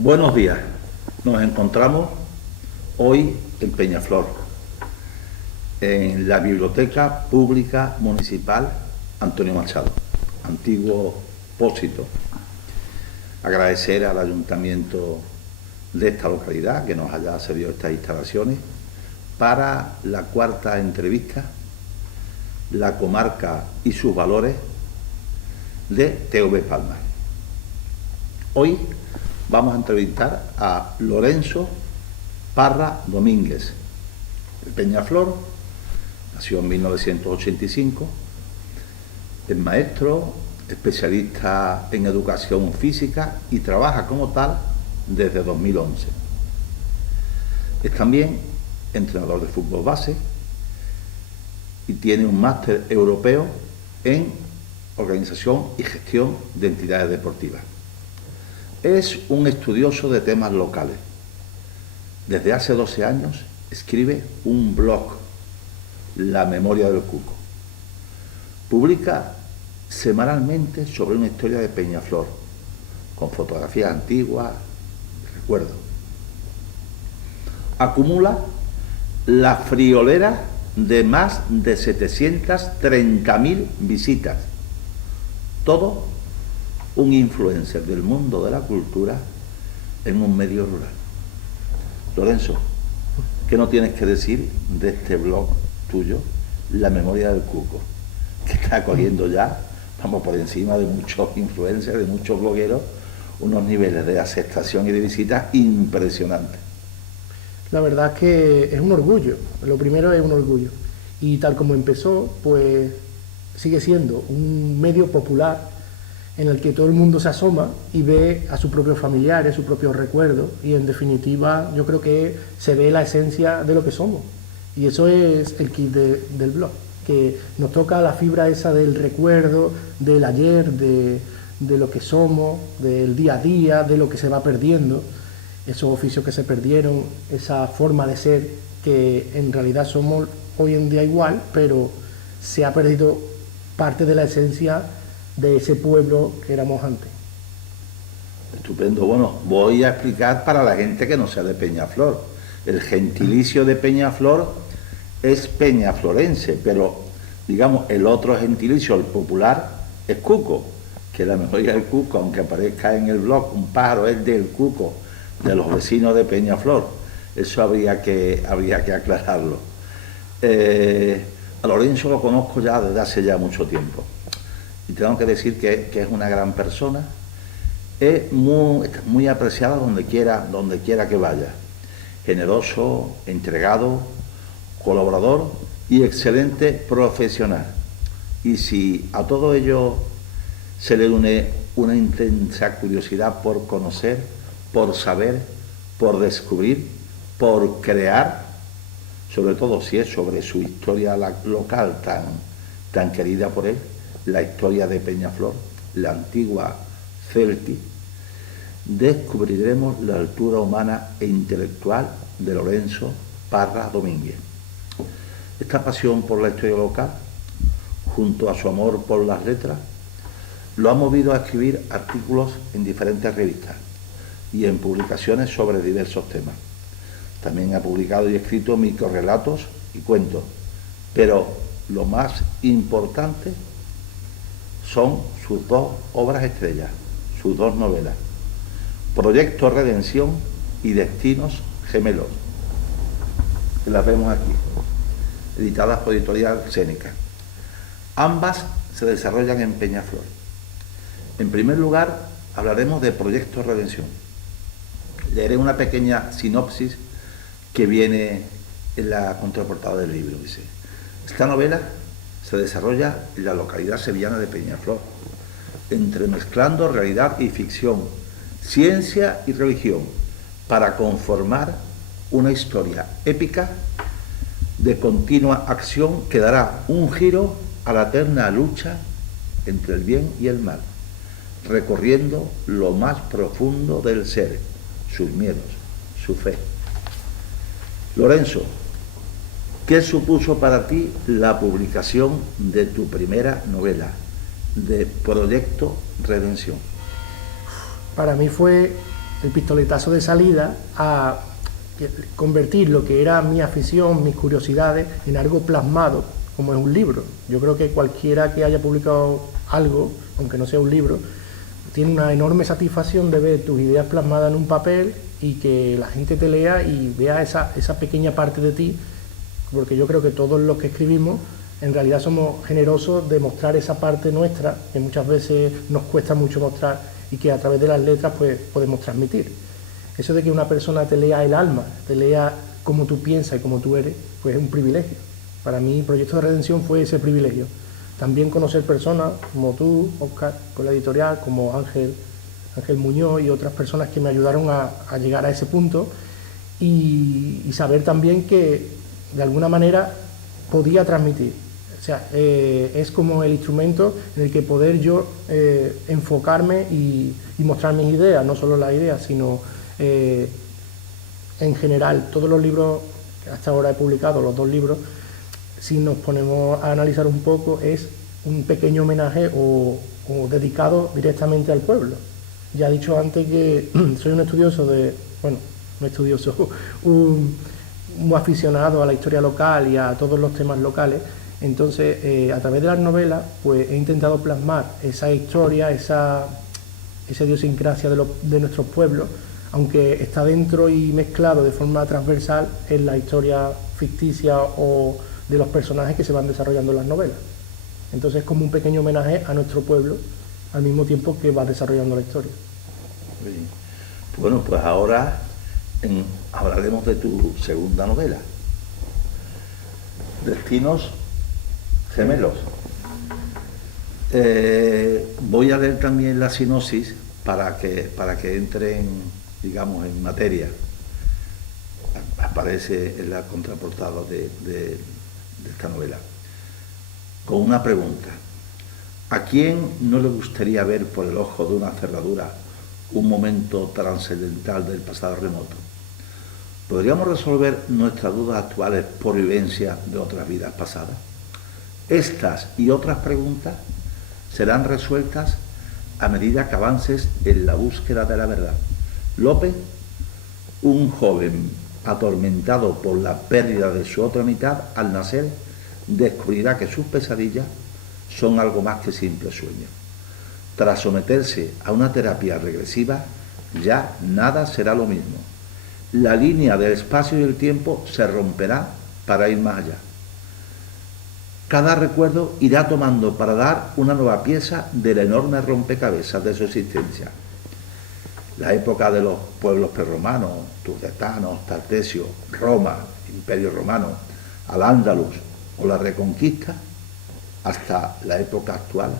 Buenos días. Nos encontramos hoy en Peñaflor, en la Biblioteca Pública Municipal Antonio Machado, antiguo Pósito. Agradecer al Ayuntamiento de esta localidad que nos haya cedido estas instalaciones para la cuarta entrevista, la comarca y sus valores de TV Palma. Hoy vamos a entrevistar a Lorenzo Parra Domínguez, de Peñaflor, nació en 1985, es maestro, especialista en educación física y trabaja como tal desde 2011. Es también entrenador de fútbol base y tiene un máster europeo en organización y gestión de entidades deportivas. Es un estudioso de temas locales. Desde hace 12 años escribe un blog, La Memoria del Cuco. Publica semanalmente sobre una historia de Peñaflor, con fotografías antiguas, recuerdos. Acumula la friolera de más de 730.000 visitas. Todo un influencer del mundo de la cultura en un medio rural. Lorenzo, ¿qué no tienes que decir de este blog tuyo, La Memoria del Cuco, que está cogiendo ya, vamos, por encima de muchos influencers, de muchos blogueros, unos niveles de aceptación y de visitas impresionantes? La verdad es que es un orgullo, lo primero es un orgullo. Y tal como empezó, pues sigue siendo un medio popular en el que todo el mundo se asoma y ve a sus propios familiares, sus propios recuerdos, y en definitiva yo creo que se ve la esencia de lo que somos. Y eso es el kit del blog, que nos toca la fibra esa del recuerdo, del ayer, de lo que somos, del día a día, de lo que se va perdiendo, esos oficios que se perdieron, esa forma de ser que en realidad somos hoy en día igual, pero se ha perdido parte de la esencia de ese pueblo que éramos antes. Estupendo. Bueno, voy a explicar para la gente que no sea de Peñaflor. El gentilicio de Peñaflor es peñaflorense, pero digamos el otro gentilicio, el popular, es Cuco, que la memoria del Cuco, aunque aparezca en el blog un pájaro, es del Cuco, de los vecinos de Peñaflor. Eso habría que aclararlo. A Lorenzo lo conozco ya desde hace ya mucho tiempo. Y tengo que decir que es una gran persona, es muy apreciada donde quiera que vaya, generoso, entregado, colaborador y excelente profesional. Y si a todo ello se le une una intensa curiosidad por conocer, por saber, por descubrir, por crear, sobre todo si es sobre su historia local tan querida por él, la historia de Peñaflor, la antigua Celti, descubriremos la altura humana e intelectual de Lorenzo Parra Domínguez. Esta pasión por la historia local, junto a su amor por las letras, lo ha movido a escribir artículos en diferentes revistas y en publicaciones sobre diversos temas. También ha publicado y escrito microrrelatos y cuentos, pero lo más importante son sus dos obras estrellas, sus dos novelas, Proyecto Redención y Destinos Gemelos, que las vemos aquí, editadas por Editorial Séneca. Ambas se desarrollan en Peñaflor. En primer lugar, hablaremos de Proyecto Redención. Leeré una pequeña sinopsis que viene en la contraportada del libro. Dice: esta novela se desarrolla en la localidad sevillana de Peñaflor, entremezclando realidad y ficción, ciencia y religión, para conformar una historia épica de continua acción que dará un giro a la eterna lucha entre el bien y el mal, recorriendo lo más profundo del ser, sus miedos, su fe. Lorenzo, ¿qué supuso para ti la publicación de tu primera novela, de Proyecto Redención? Para mí fue el pistoletazo de salida a convertir lo que era mi afición, mis curiosidades, en algo plasmado, como es un libro. Yo creo que cualquiera que haya publicado algo, aunque no sea un libro, tiene una enorme satisfacción de ver tus ideas plasmadas en un papel y que la gente te lea y vea esa pequeña parte de ti, porque yo creo que todos los que escribimos en realidad somos generosos de mostrar esa parte nuestra, que muchas veces nos cuesta mucho mostrar y que a través de las letras pues podemos transmitir. Eso de que una persona te lea el alma, te lea cómo tú piensas y cómo tú eres, pues es un privilegio. Para mí, Proyecto de Redención fue ese privilegio. También conocer personas como tú, Óscar, con la editorial, como Ángel Muñoz y otras personas que me ayudaron a llegar a ese punto y saber también que de alguna manera podía transmitir. O sea, es como el instrumento en el que poder yo enfocarme y mostrar mis ideas, no solo las ideas, sino en general, todos los libros que hasta ahora he publicado, los 2 libros, si nos ponemos a analizar un poco, es un pequeño homenaje o dedicado directamente al pueblo. Ya he dicho antes que soy un estudioso un aficionado a la historia local y a todos los temas locales. Entonces, a través de las novelas, pues he intentado plasmar esa historia, esa idiosincrasia de nuestros pueblos, aunque está dentro y mezclado de forma transversal en la historia ficticia o de los personajes que se van desarrollando en las novelas. Entonces es como un pequeño homenaje a nuestro pueblo, al mismo tiempo que va desarrollando la historia. Bien. Bueno, pues ahora hablaremos de tu segunda novela, Destinos Gemelos. Voy a leer también la sinopsis para que entren, digamos, en materia. Aparece en la contraportada de esta novela, con una pregunta: ¿a quién no le gustaría ver por el ojo de una cerradura un momento trascendental del pasado remoto? ¿Podríamos resolver nuestras dudas actuales por vivencia de otras vidas pasadas? Estas y otras preguntas serán resueltas a medida que avances en la búsqueda de la verdad. Lope, un joven atormentado por la pérdida de su otra mitad, al nacer descubrirá que sus pesadillas son algo más que simples sueños. Tras someterse a una terapia regresiva, ya nada será lo mismo. La línea del espacio y el tiempo se romperá para ir más allá. Cada recuerdo irá tomando para dar una nueva pieza del enorme rompecabezas de su existencia. La época de los pueblos prerromanos, turdetanos, tartesios, Roma, Imperio Romano, Al-Ándalus o la Reconquista, hasta la época actual,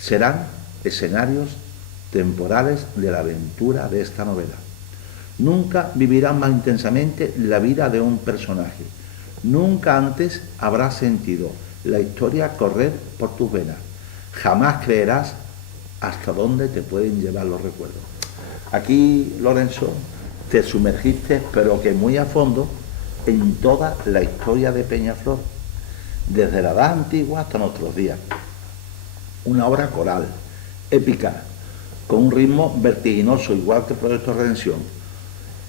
serán escenarios temporales de la aventura de esta novela. Nunca vivirán más intensamente la vida de un personaje. Nunca antes habrás sentido la historia correr por tus venas. Jamás creerás hasta dónde te pueden llevar los recuerdos. Aquí, Lorenzo, te sumergiste, pero que muy a fondo, en toda la historia de Peñaflor, desde la edad antigua hasta nuestros días. Una obra coral, épica, con un ritmo vertiginoso, igual que Proyecto de Redención,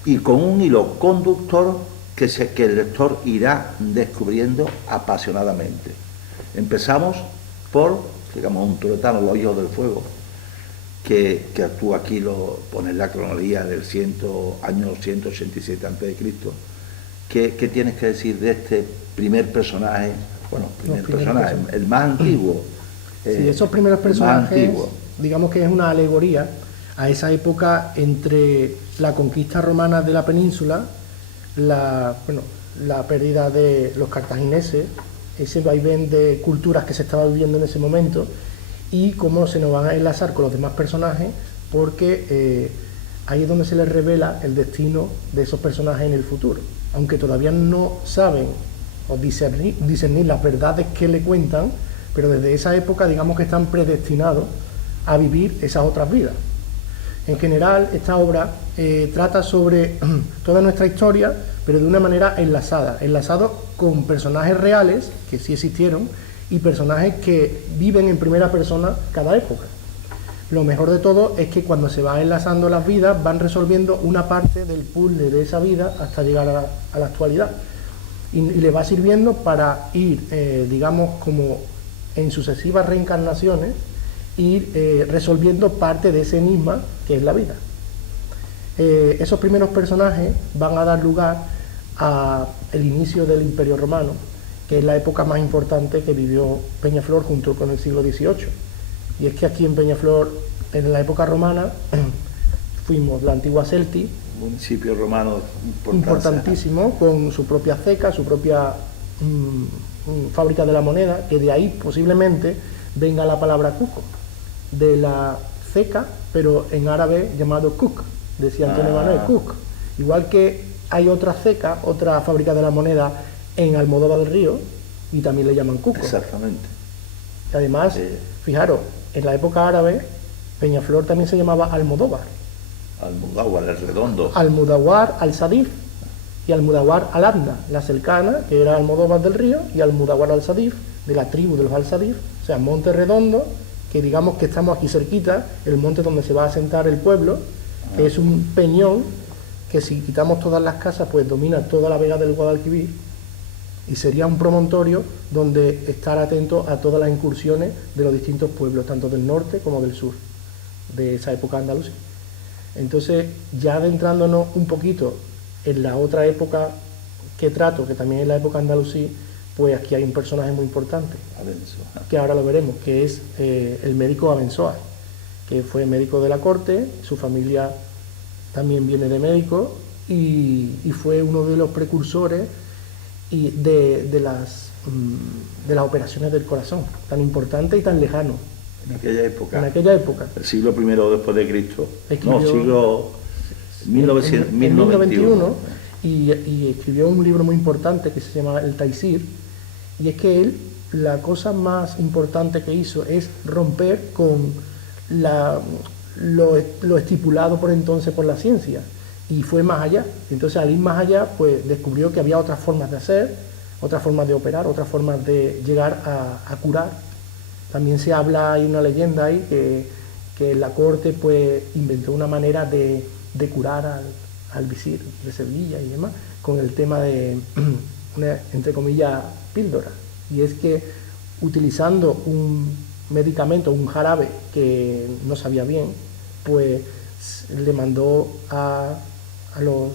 y con un hilo conductor que el lector irá descubriendo apasionadamente. Empezamos por, digamos, un turetano, Los Hijos del Fuego, que tú aquí lo pones la cronología del año 187 a.C. ¿Qué tienes que decir de este primer personaje? Bueno, el más antiguo. Sí, esos primeros personajes, digamos que es una alegoría a esa época entre la conquista romana de la península, la pérdida de los cartagineses, ese vaivén de culturas que se estaba viviendo en ese momento, y cómo se nos van a enlazar con los demás personajes, porque ahí es donde se les revela el destino de esos personajes en el futuro. Aunque todavía no saben o discernir las verdades que le cuentan, pero desde esa época digamos que están predestinados a vivir esas otras vidas. En general, esta obra trata sobre toda nuestra historia, pero de una manera enlazado con personajes reales, que sí existieron, y personajes que viven en primera persona cada época. Lo mejor de todo es que cuando se van enlazando las vidas van resolviendo una parte del puzzle de esa vida hasta llegar a la actualidad. Y le va sirviendo para ir, digamos, como en sucesivas reencarnaciones, ir resolviendo parte de ese enigma que es la vida. Esos primeros personajes van a dar lugar al inicio del Imperio Romano, que es la época más importante que vivió Peñaflor junto con el siglo XVIII. Y es que aquí en Peñaflor, en la época romana, fuimos la antigua Celti, municipio romano importantísimo, con su propia ceca, su propia fábrica de la moneda, que de ahí posiblemente venga la palabra cuco, de la ceca, pero en árabe llamado cook, decía Antonio Manuel, cook. Igual que hay otra ceca, otra fábrica de la moneda en Almodóvar del Río, y también le llaman cuco. Exactamente. Y además, fijaros, en la época árabe, Peñaflor también se llamaba Almodóvar. Almudawar, el redondo. Almudawar al-Sadif y Almudawar al-Adna, la cercana, que era Almodóvar del Río, y Almudawar al-Sadif, de la tribu de los al-Sadif, o sea, Monte Redondo, que digamos que estamos aquí cerquita, el monte donde se va a asentar el pueblo, que es un peñón que si quitamos todas las casas, pues domina toda la vega del Guadalquivir, y sería un promontorio donde estar atento a todas las incursiones de los distintos pueblos, tanto del norte como del sur, de esa época andalusí. Entonces, ya adentrándonos un poquito en la otra época que trato, que también es la época andalusí, pues aquí hay un personaje muy importante, que ahora lo veremos, que es el médico Abençoa, que fue médico de la corte, su familia también viene de médico, y fue uno de los precursores de las operaciones del corazón, tan importante y tan lejano. En aquella época. En aquella época. El siglo I después de Cristo. Escribió, no, siglo 1921. Y escribió un libro muy importante que se llama El Taisir, y es que él, la cosa más importante que hizo es romper con lo estipulado por entonces por la ciencia, y fue más allá. Entonces, al ir más allá, pues descubrió que había otras formas de hacer, otras formas de operar, otras formas de llegar a curar. También se habla, hay una leyenda ahí, que la corte pues inventó una manera de curar al visir de Sevilla y demás, con el tema de una, entre comillas, píldora. Y es que utilizando un medicamento, un jarabe que no sabía bien, pues le mandó a los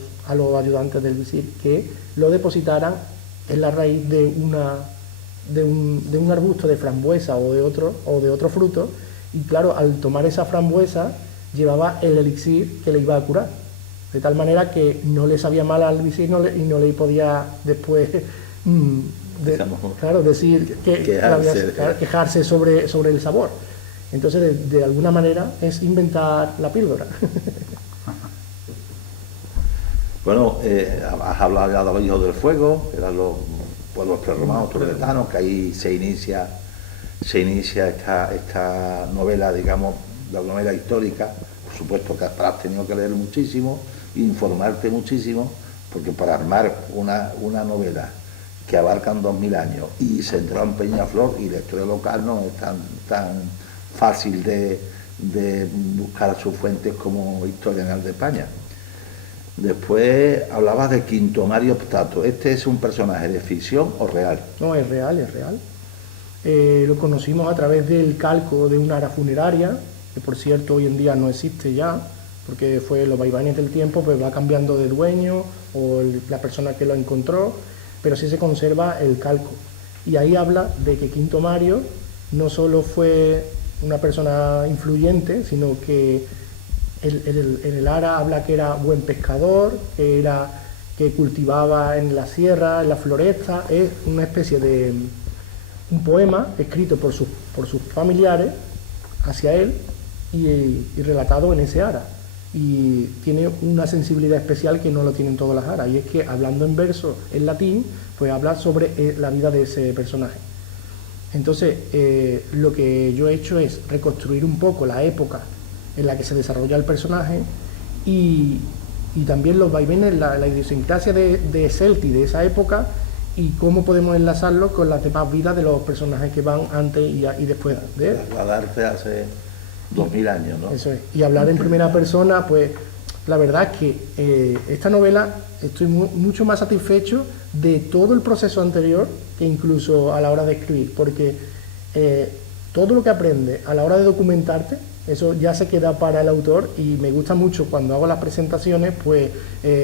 ayudantes del visir que lo depositaran en la raíz de un arbusto de frambuesa o de otro fruto, y claro, al tomar esa frambuesa llevaba el elixir que le iba a curar, de tal manera que no le sabía mal al visir y no le podía después decir quejarse sobre el sabor. Entonces, de alguna manera es inventar la píldora. Bueno, has hablado ya de los hijos del fuego, eran los pueblos prerromanos, tibetanos, que ahí se inicia esta novela, digamos, la novela histórica. Por supuesto que has tenido que leer muchísimo, informarte muchísimo, porque para armar una novela que abarcan 2000 años y centrado en Peñaflor, y la historia local no es tan fácil de buscar sus fuentes como Historia General de España. Después hablabas de Quinto Mario Optato. ¿Este es un personaje de ficción o real? No, es real, es real. Lo conocimos a través del calco de una ara funeraria, que por cierto hoy en día no existe ya, porque fue los vaivenes del tiempo, pues va cambiando de dueño o la persona que lo encontró, pero sí se conserva el calco. Y ahí habla de que Quinto Mario no solo fue una persona influyente, sino que en el ara habla que era buen pescador, que cultivaba en la sierra, en la floresta. Es una especie de un poema escrito por sus familiares hacia él y relatado en ese ara. Y tiene una sensibilidad especial que no lo tienen todas las aras, y es que hablando en verso en latín, pues habla sobre la vida de ese personaje. Entonces, lo que yo he hecho es reconstruir un poco la época en la que se desarrolla el personaje y también los vaivenes, la idiosincrasia de Celti de esa época, y cómo podemos enlazarlo con las demás vidas de los personajes que van antes y después de él. Trasladarte 2000 años, ¿no? Eso es. Y hablar en primera persona, pues la verdad es que esta novela estoy mucho más satisfecho de todo el proceso anterior que incluso a la hora de escribir, porque todo lo que aprende a la hora de documentarte, eso ya se queda para el autor, y me gusta mucho cuando hago las presentaciones, pues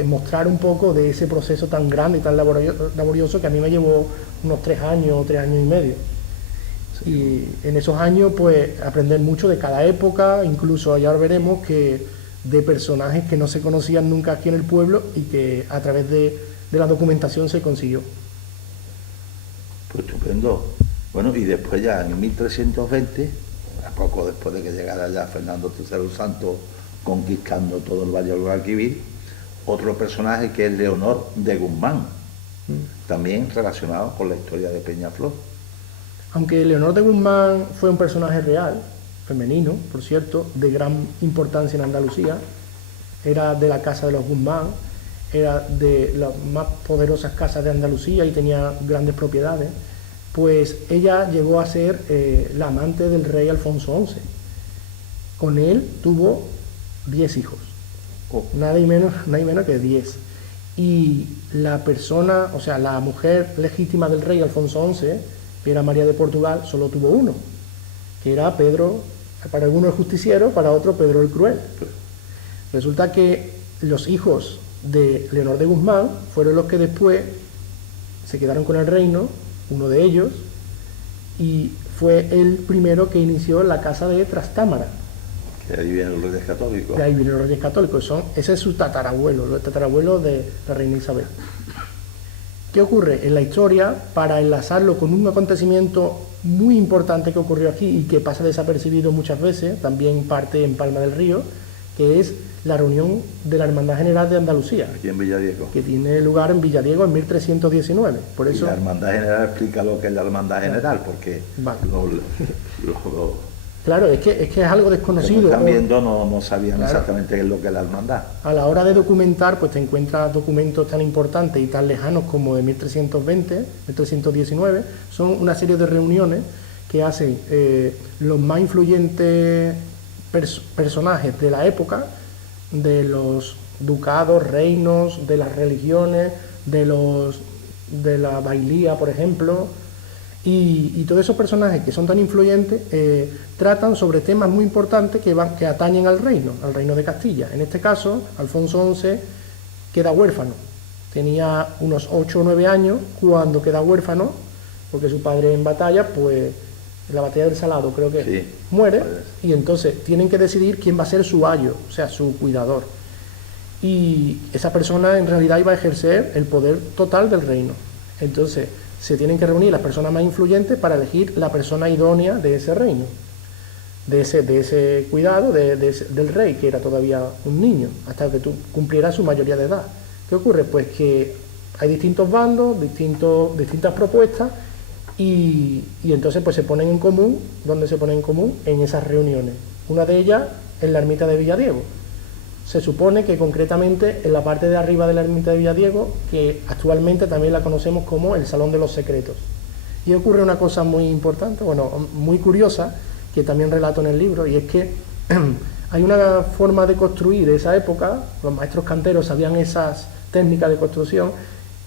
mostrar un poco de ese proceso tan grande y tan laborioso que a mí me llevó unos 3 años, 3 años y medio. Y en esos años, pues, aprender mucho de cada época, incluso ya veremos que de personajes que no se conocían nunca aquí en el pueblo y que a través de la documentación se consiguió. Pues estupendo. Bueno, y después ya en 1320, a poco después de que llegara ya Fernando III el Santo conquistando todo el Valle del Guadalquivir, otro personaje que es Leonor de Guzmán, también relacionado con la historia de Peñaflor. Aunque Leonor de Guzmán fue un personaje real, femenino, por cierto, de gran importancia en Andalucía, era de la casa de los Guzmán, era de las más poderosas casas de Andalucía y tenía grandes propiedades, pues ella llegó a ser la amante del rey Alfonso XI. Con él tuvo 10 hijos, nada y menos que 10. Y la persona, o sea, la mujer legítima del rey Alfonso XI, que era María de Portugal, solo tuvo uno, que era Pedro, para algunos el justiciero, para otros Pedro el Cruel. Resulta que los hijos de Leonor de Guzmán fueron los que después se quedaron con el reino, uno de ellos, y fue el primero que inició la casa de Trastámara. Que ahí vienen los Reyes Católicos. De ahí vienen los Reyes Católicos, ese es su tatarabuelo, el tatarabuelo de la reina Isabel. ¿Qué ocurre? En la historia, para enlazarlo con un acontecimiento muy importante que ocurrió aquí y que pasa desapercibido muchas veces, también parte en Palma del Río, que es la reunión de la Hermandad General de Andalucía. Aquí en Villadiego. Que tiene lugar en Villadiego en 1319. Por eso, y la Hermandad General explica lo que es la Hermandad General, porque vale. Lo claro, es que es algo desconocido. están viendo, no sabían exactamente qué es lo que es la hermandad. A la hora de documentar, pues te encuentras documentos tan importantes y tan lejanos como de 1320, 1319, son una serie de reuniones que hacen los más influyentes personajes de la época, de los ducados, reinos, de las religiones, de la bailía, por ejemplo. Y todos esos personajes que son tan influyentes tratan sobre temas muy importantes que atañen al reino de Castilla. En este caso, Alfonso XI queda huérfano. Tenía unos 8 o 9 años cuando queda huérfano, porque su padre en batalla, pues en la batalla del Salado creo que sí, muere, y entonces tienen que decidir quién va a ser su ayo, o sea, su cuidador. Y esa persona en realidad iba a ejercer el poder total del reino. Entonces se tienen que reunir las personas más influyentes para elegir la persona idónea de ese reino, de ese cuidado del rey, que era todavía un niño, hasta que cumpliera su mayoría de edad. ¿Qué ocurre? Pues que hay distintos bandos, distintas propuestas, y entonces pues se ponen en común. ¿Dónde se ponen en común? En esas reuniones. Una de ellas en la ermita de Villadiego. Se supone que concretamente en la parte de arriba de la ermita de Villadiego, que actualmente también la conocemos como el Salón de los Secretos. Y ocurre una cosa muy importante, bueno, muy curiosa, que también relato en el libro, y es que hay una forma de construir de esa época, los maestros canteros sabían esas técnicas de construcción,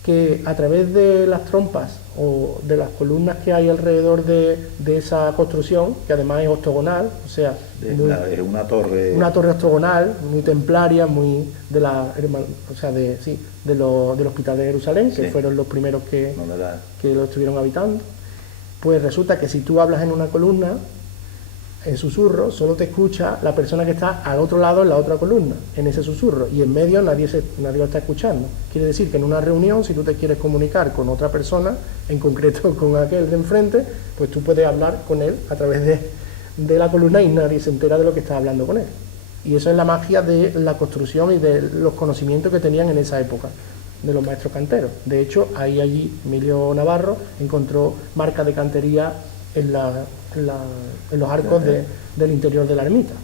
que a través de las trompas o de las columnas que hay alrededor de esa construcción, que además es octogonal, o sea, es una torre octogonal, muy templaria, muy de del Hospital de Jerusalén, que fueron los primeros que lo estuvieron habitando. Pues resulta que si tú hablas en una columna, en susurro, solo te escucha la persona que está al otro lado en la otra columna, en ese susurro, y en medio nadie lo está escuchando. Quiere decir que en una reunión, si tú te quieres comunicar con otra persona, en concreto con aquel de enfrente, pues tú puedes hablar con él a través de la columna y nadie se entera de lo que estás hablando con él. Y eso es la magia de la construcción y de los conocimientos que tenían en esa época de los maestros canteros. De hecho, allí Emilio Navarro encontró marcas de cantería en los arcos del interior de la ermita.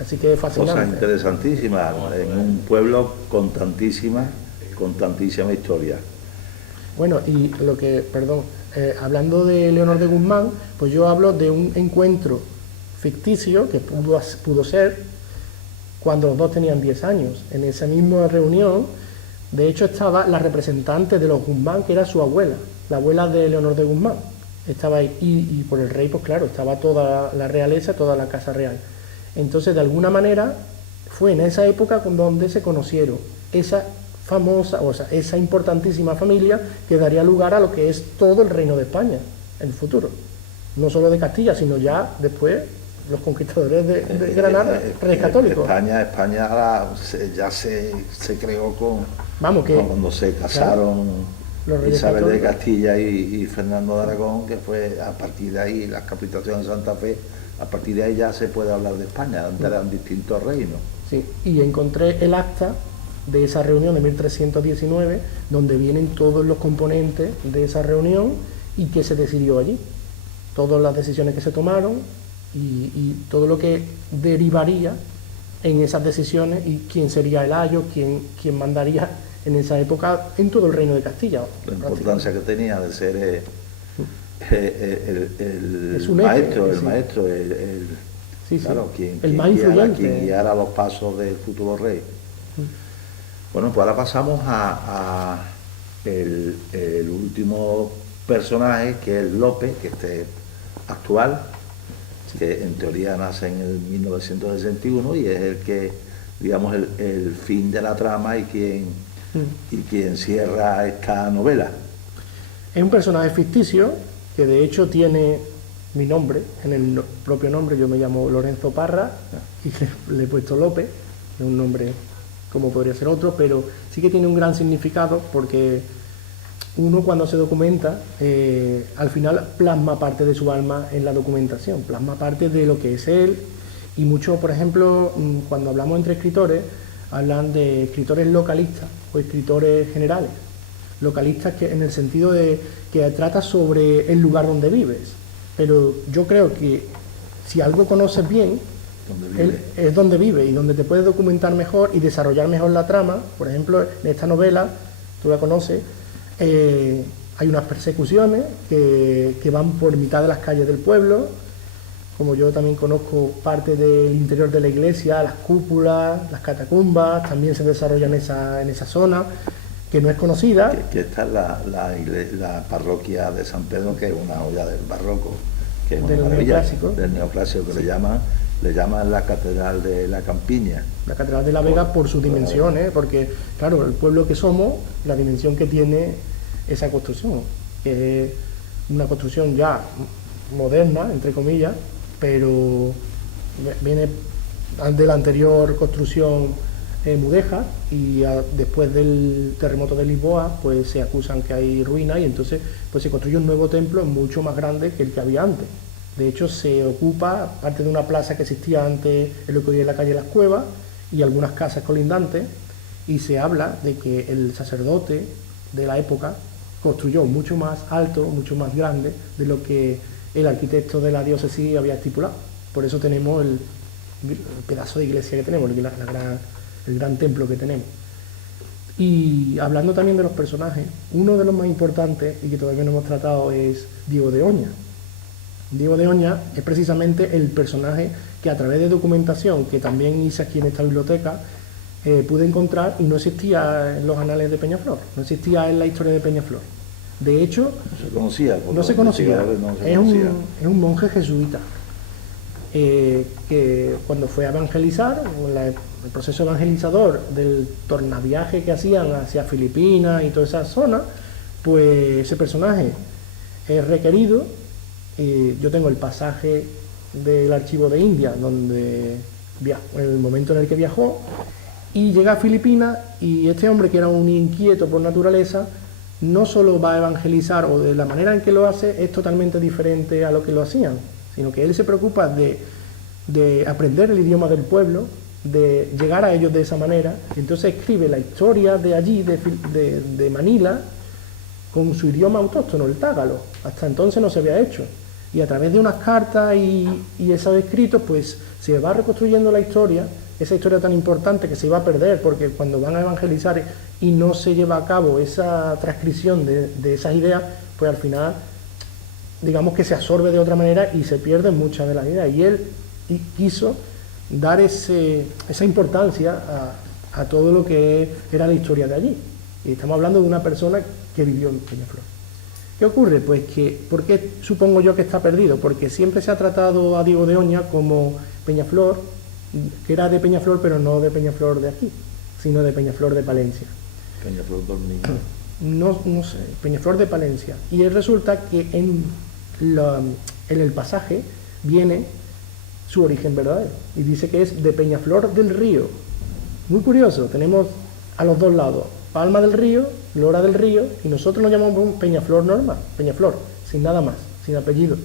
Así que es fascinante. Cosa interesantísima en un pueblo con tantísima historia. Bueno, y hablando de Leonor de Guzmán, pues yo hablo de un encuentro ficticio que pudo ser cuando los dos tenían 10 años. En esa misma reunión, de hecho, estaba la representante de los Guzmán, que era su abuela, la abuela de Leonor de Guzmán. Estaba ahí, y por el rey, pues claro, estaba toda la realeza, toda la casa real. Entonces, de alguna manera, fue en esa época donde se conocieron esa famosa, o sea, esa importantísima familia que daría lugar a lo que es todo el reino de España en el futuro. No solo de Castilla, sino ya después los conquistadores de Granada, reyes católicos. España ya se creó cuando se casaron, claro, los Isabel de católicos. Castilla y Fernando de Aragón, que fue a partir de ahí la capitulación de Santa Fe. A partir de ahí ya se puede hablar de España, antes eran distintos reinos. Sí, y encontré el acta de esa reunión de 1319, donde vienen todos los componentes de esa reunión y qué se decidió allí. Todas las decisiones que se tomaron y todo lo que derivaría en esas decisiones y quién sería el ayo, quién mandaría en esa época en todo el reino de Castilla. La importancia que tenía de ser el maestro, claro, el más influyente, quien guiara los pasos del futuro rey. Bueno, pues ahora pasamos a el último personaje, que es Lope, que actual, que en teoría nace en el 1961 y es el que, digamos, el fin de la trama y quien cierra esta novela. Es un personaje ficticio que de hecho tiene mi nombre, en el propio nombre. Yo me llamo Lorenzo Parra y le he puesto Lope, es un nombre como podría ser otro, pero sí que tiene un gran significado porque uno cuando se documenta, al final plasma parte de su alma en la documentación, plasma parte de lo que es él, y mucho, por ejemplo, cuando hablamos entre escritores, hablan de escritores localistas o escritores generales. Localistas que en el sentido de que trata sobre el lugar donde vives, pero yo creo que si algo conoces bien, es donde vive y donde te puedes documentar mejor y desarrollar mejor la trama. Por ejemplo, en esta novela, tú la conoces, hay unas persecuciones que van por mitad de las calles del pueblo, como yo también conozco parte del interior de la iglesia, las cúpulas, las catacumbas, también se desarrollan en esa zona, que no es conocida. Que esta es la parroquia de San Pedro, que es una joya del barroco, que es una maravilla, del neoclásico, que sí. le llaman la Catedral de la Campiña. La Catedral de la Vega por sus dimensiones, porque claro, el pueblo que somos, la dimensión que tiene esa construcción, que es una construcción ya moderna, entre comillas, pero viene de la anterior construcción mudéjar, y después del terremoto de Lisboa pues se acusan que hay ruinas y entonces pues se construye un nuevo templo mucho más grande que el que había antes. De hecho se ocupa parte de una plaza que existía antes en lo que hoy es la calle Las Cuevas y algunas casas colindantes, y se habla de que el sacerdote de la época construyó mucho más alto, mucho más grande de lo que el arquitecto de la diócesis había estipulado. Por eso tenemos el pedazo de iglesia que tenemos, el gran templo que tenemos. Y hablando también de los personajes, uno de los más importantes y que todavía no hemos tratado es Diego de Oña. Diego de Oña es precisamente el personaje que a través de documentación, que también hice aquí en esta biblioteca, pude encontrar y no existía en los anales de Peñaflor, no existía en la historia de Peñaflor. De hecho, no se conocía. Es un monje jesuita que cuando fue a evangelizar, el proceso evangelizador del tornaviaje que hacían hacia Filipinas y toda esa zona, pues ese personaje es requerido. Yo tengo el pasaje del archivo de India, donde en el momento en el que viajó, y llega a Filipinas, y este hombre, que era un inquieto por naturaleza, no solo va a evangelizar, o de la manera en que lo hace es totalmente diferente a lo que lo hacían, sino que él se preocupa de aprender el idioma del pueblo, de llegar a ellos de esa manera. Entonces escribe la historia de allí, de Manila, con su idioma autóctono, el tágalo. Hasta entonces no se había hecho. Y a través de unas cartas y esos escritos, pues se va reconstruyendo la historia, esa historia tan importante que se iba a perder, porque cuando van a evangelizar y no se lleva a cabo esa transcripción de esas ideas, pues al final, digamos que se absorbe de otra manera y se pierden muchas de las ideas. Y él y quiso dar esa importancia a todo lo que era la historia de allí. Y estamos hablando de una persona que vivió en Peñaflor. ¿Qué ocurre? Pues que, ¿por qué supongo yo que está perdido? Porque siempre se ha tratado a Diego de Oña como Peñaflor, que era de Peñaflor, pero no de Peñaflor de aquí, sino de Peñaflor de Palencia. Peñaflor Dormir. No sé, Peñaflor de Palencia. Y resulta que en el pasaje viene su origen verdadero. Y dice que es de Peñaflor del Río. Muy curioso, tenemos a los dos lados, Palma del Río, Lora del Río, y nosotros nos llamamos Peñaflor normal, Peñaflor, sin nada más, sin apellido.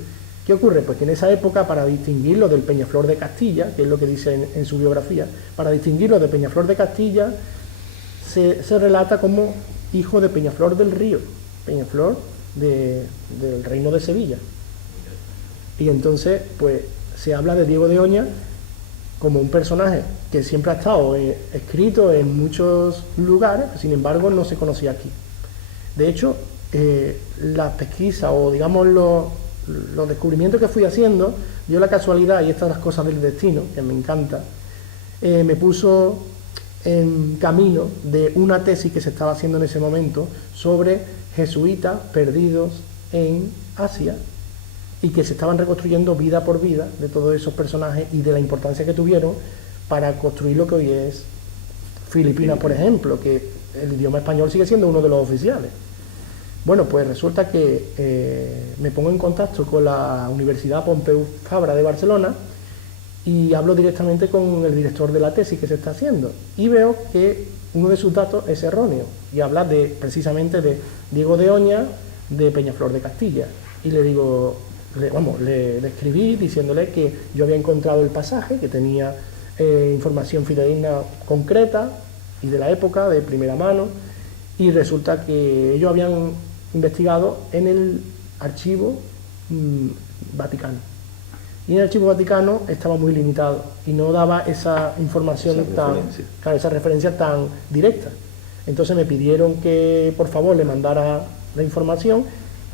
¿Qué ocurre? Pues que en esa época, para distinguirlo del Peñaflor de Castilla, que es lo que dice en su biografía, para distinguirlo de Peñaflor de Castilla, se relata como hijo de Peñaflor del Río, Peñaflor del reino de Sevilla. Y entonces, pues, se habla de Diego de Oña como un personaje que siempre ha estado escrito en muchos lugares, sin embargo no se conocía aquí. De hecho, las pesquisas o digamos los descubrimientos que fui haciendo, dio la casualidad, y estas son las cosas del destino, que me encanta, me puso en camino de una tesis que se estaba haciendo en ese momento sobre jesuitas perdidos en Asia, y que se estaban reconstruyendo vida por vida de todos esos personajes y de la importancia que tuvieron para construir lo que hoy es Filipinas, por ejemplo, que el idioma español sigue siendo uno de los oficiales. Bueno, pues resulta que me pongo en contacto con la Universidad Pompeu Fabra de Barcelona y hablo directamente con el director de la tesis que se está haciendo y veo que uno de sus datos es erróneo y habla precisamente de Diego de Oña de Peñaflor de Castilla. Y le digo, le escribí diciéndole que yo había encontrado el pasaje, que tenía información fidedigna concreta y de la época, de primera mano, y resulta que ellos habían investigado en el archivo Vaticano. Y en el archivo Vaticano estaba muy limitado y no daba esa información esa referencia tan directa. Entonces me pidieron que por favor le mandara la información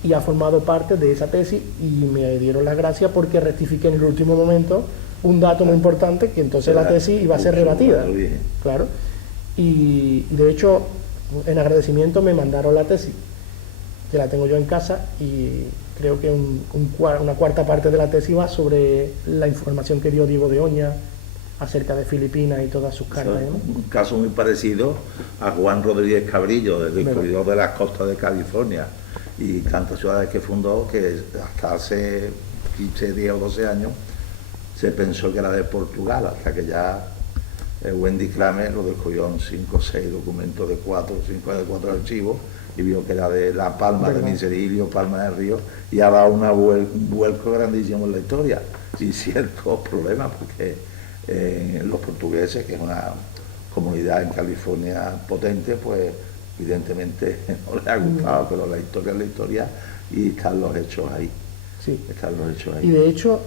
y ha formado parte de esa tesis y me dieron las gracias porque rectifiqué en el último momento un dato muy importante, que entonces la tesis iba a ser rebatida. Claro. Y de hecho, en agradecimiento me mandaron la tesis, que la tengo yo en casa, y creo que una cuarta parte de la tesis va sobre la información que dio Diego de Oña acerca de Filipinas y todas sus cartas. Un caso muy parecido a Juan Rodríguez Cabrillo, del descubridor de las costas de California y tantas ciudades que fundó, que hasta hace 15, 10 o 12 años se pensó que era de Portugal, hasta que ya Wendy Kramer lo descubrió en 5 o 6 documentos de 4 o 5 de 4 archivos y vio que era de La Palma de Miserilio, Palma del Río, y ha dado un vuelco grandísimo en la historia y ciertos problemas, porque los portugueses, que es una comunidad en California potente, pues evidentemente no les ha gustado, pero la historia es la historia y están los hechos ahí. Sí. Están los hechos ahí. Y de hecho,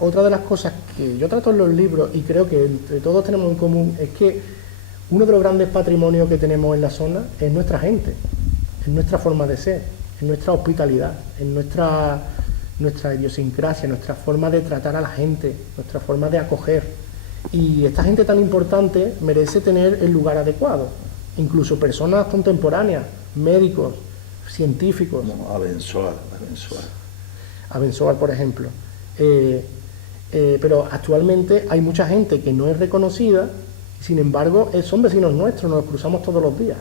otra de las cosas que yo trato en los libros y creo que entre todos tenemos en común es que uno de los grandes patrimonios que tenemos en la zona es nuestra gente, es nuestra forma de ser, es nuestra hospitalidad, es nuestra idiosincrasia, nuestra forma de tratar a la gente, nuestra forma de acoger. Y esta gente tan importante merece tener el lugar adecuado. Incluso personas contemporáneas, médicos, científicos. Como Abençoar. Abençoar, por ejemplo. Pero actualmente hay mucha gente que no es reconocida, sin embargo son vecinos nuestros, nos cruzamos todos los días.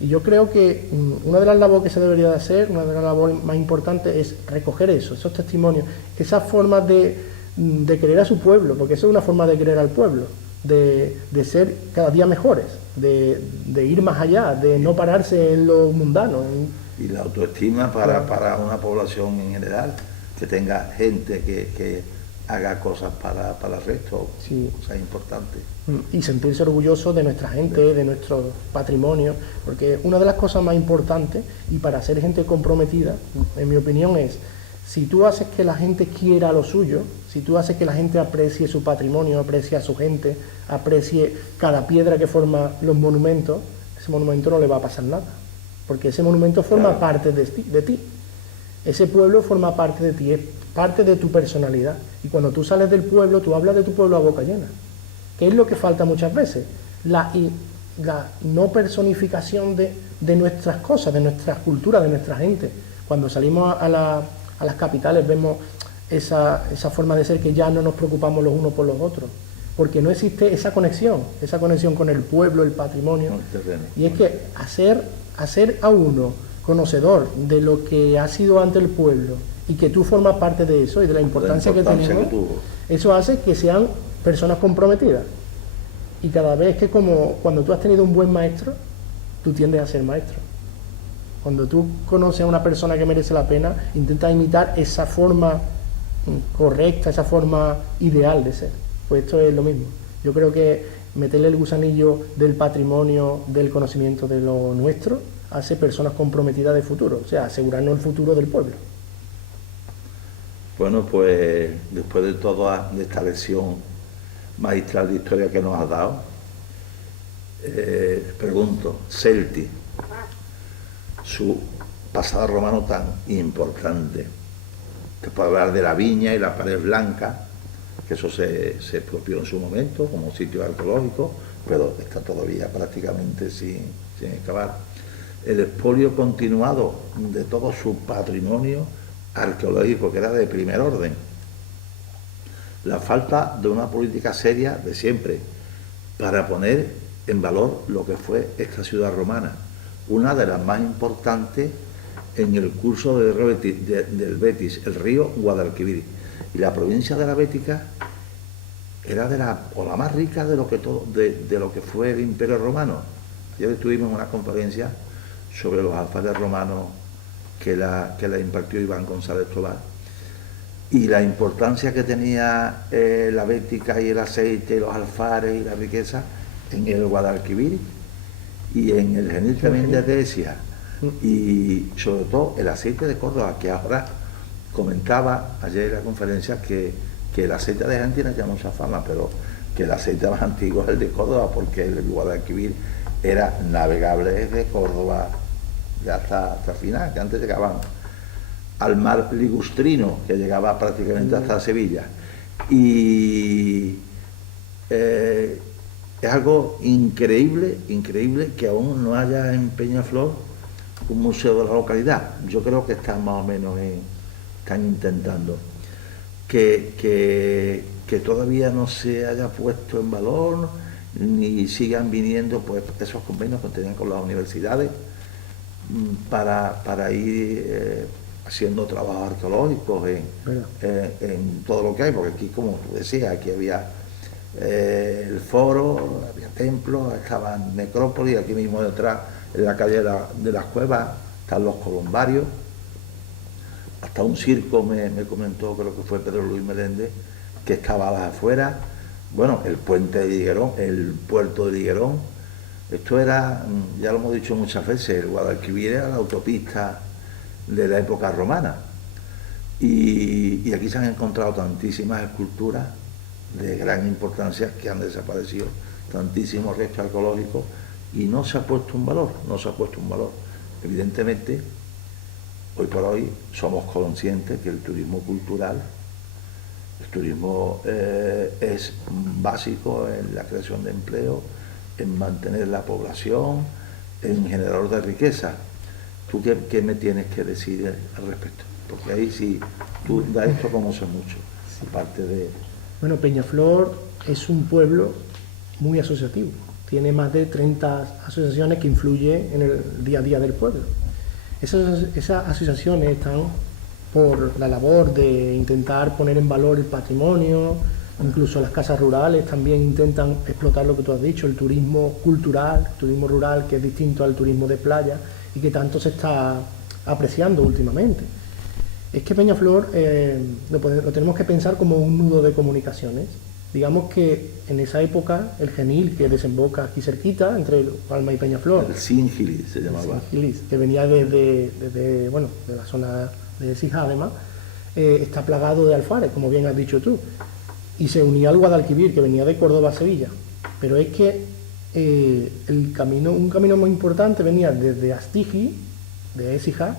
Y yo creo que una de las labores que se debería de hacer, una de las labores más importantes, es recoger eso, esos testimonios, esas formas de querer a su pueblo, porque eso es una forma de querer al pueblo, de ser cada día mejores, de ir más allá, de no pararse en lo mundano. Y la autoestima para una población en general, que tenga gente que haga cosas para el resto, sí. Cosas importantes. Y sentirse orgulloso de nuestra gente, de nuestro patrimonio, porque una de las cosas más importantes, y para ser gente comprometida, en mi opinión, es si tú haces que la gente quiera lo suyo, si tú haces que la gente aprecie su patrimonio, aprecie a su gente, aprecie cada piedra que forma los monumentos, ese monumento no le va a pasar nada, porque ese monumento forma parte de ti. Ese pueblo forma parte de ti, es parte de tu personalidad. Y cuando tú sales del pueblo, tú hablas de tu pueblo a boca llena. ¿Qué es lo que falta muchas veces? La no personificación de nuestras cosas, de nuestras culturas, de nuestra gente. Cuando salimos a las capitales vemos esa forma de ser, que ya no nos preocupamos los unos por los otros, porque no existe esa conexión con el pueblo, el patrimonio. Y es que hacer a uno conocedor de lo que ha sido ante el pueblo y que tú formas parte de eso y de la importancia que tenemos, eso hace que sean personas comprometidas. Y cada vez que, como cuando tú has tenido un buen maestro, tú tiendes a ser maestro. Cuando tú conoces a una persona que merece la pena, intentas imitar esa forma correcta, esa forma ideal de ser. Pues esto es lo mismo. Yo creo que meterle el gusanillo del patrimonio, del conocimiento de lo nuestro, hace personas comprometidas de futuro, o sea, asegurarnos el futuro del pueblo. Bueno, pues después de toda esta lección magistral de historia que nos has dado, pregunto, Celti, su pasado romano tan importante, te puede hablar de la viña y la pared blanca, que eso se expropió en su momento como sitio arqueológico, pero está todavía prácticamente sin excavar. El expolio continuado de todo su patrimonio arqueológico, que era de primer orden. La falta de una política seria de siempre para poner en valor lo que fue esta ciudad romana, una de las más importantes en el curso del Betis, el río Guadalquivir. Y la provincia de la Bética era la más rica de lo que fue el Imperio Romano. Ayer tuvimos una conferencia sobre los alfares romanos que la impartió Iván González Tobar, y la importancia que tenía la Bética y el aceite y los alfares y la riqueza en el Guadalquivir y en el Genil también de Atesia, y sobre todo el aceite de Córdoba, que ahora comentaba ayer en la conferencia que el aceite de Jaén tiene ya mucha fama, pero que el aceite más antiguo es el de Córdoba, porque el Guadalquivir era navegable desde Córdoba hasta final, que antes llegaban al mar ligustrino, que llegaba prácticamente hasta Sevilla. Y es algo increíble que aún no haya en Peñaflor un museo de la localidad. Yo creo que están más o menos están intentando que todavía no se haya puesto en valor, ni sigan viniendo pues esos convenios que tenían con las universidades para ir haciendo trabajos arqueológicos en todo lo que hay, porque aquí, como tú decías, aquí había el foro, había templos, estaban necrópolis, aquí mismo detrás, en la calle de las Cuevas, están los columbarios, hasta un circo me comentó, creo que fue Pedro Luis Meléndez, que estaba a las afueras. Bueno, el puente de Liguerón, el puerto de Liguerón, esto era, ya lo hemos dicho muchas veces, el Guadalquivir era la autopista de la época romana, y aquí se han encontrado tantísimas esculturas de gran importancia que han desaparecido, tantísimos restos arqueológicos, y no se ha puesto un valor. Evidentemente, hoy por hoy somos conscientes que el turismo cultural, el turismo es básico en la creación de empleo, en mantener la población, en generador de riqueza. ¿Tú qué me tienes que decir al respecto? Porque ahí sí, tú de esto conoces mucho, sí. Aparte de... Bueno, Peñaflor es un pueblo muy asociativo. Tiene más de 30 asociaciones que influyen en el día a día del pueblo. Esas asociaciones están por la labor de intentar poner en valor el patrimonio, incluso las casas rurales también intentan explotar lo que tú has dicho, el turismo cultural, el turismo rural, que es distinto al turismo de playa y que tanto se está apreciando últimamente. Es que Peñaflor lo tenemos que pensar como un nudo de comunicaciones. Digamos que en esa época el Genil, que desemboca aquí cerquita, entre Palma y Peñaflor, el Singilis se llamaba, que venía de la zona de Écija, además, está plagado de alfares, como bien has dicho tú, y se unía al Guadalquivir, que venía de Córdoba a Sevilla. Pero es que un camino muy importante venía desde Astigi, de Écija,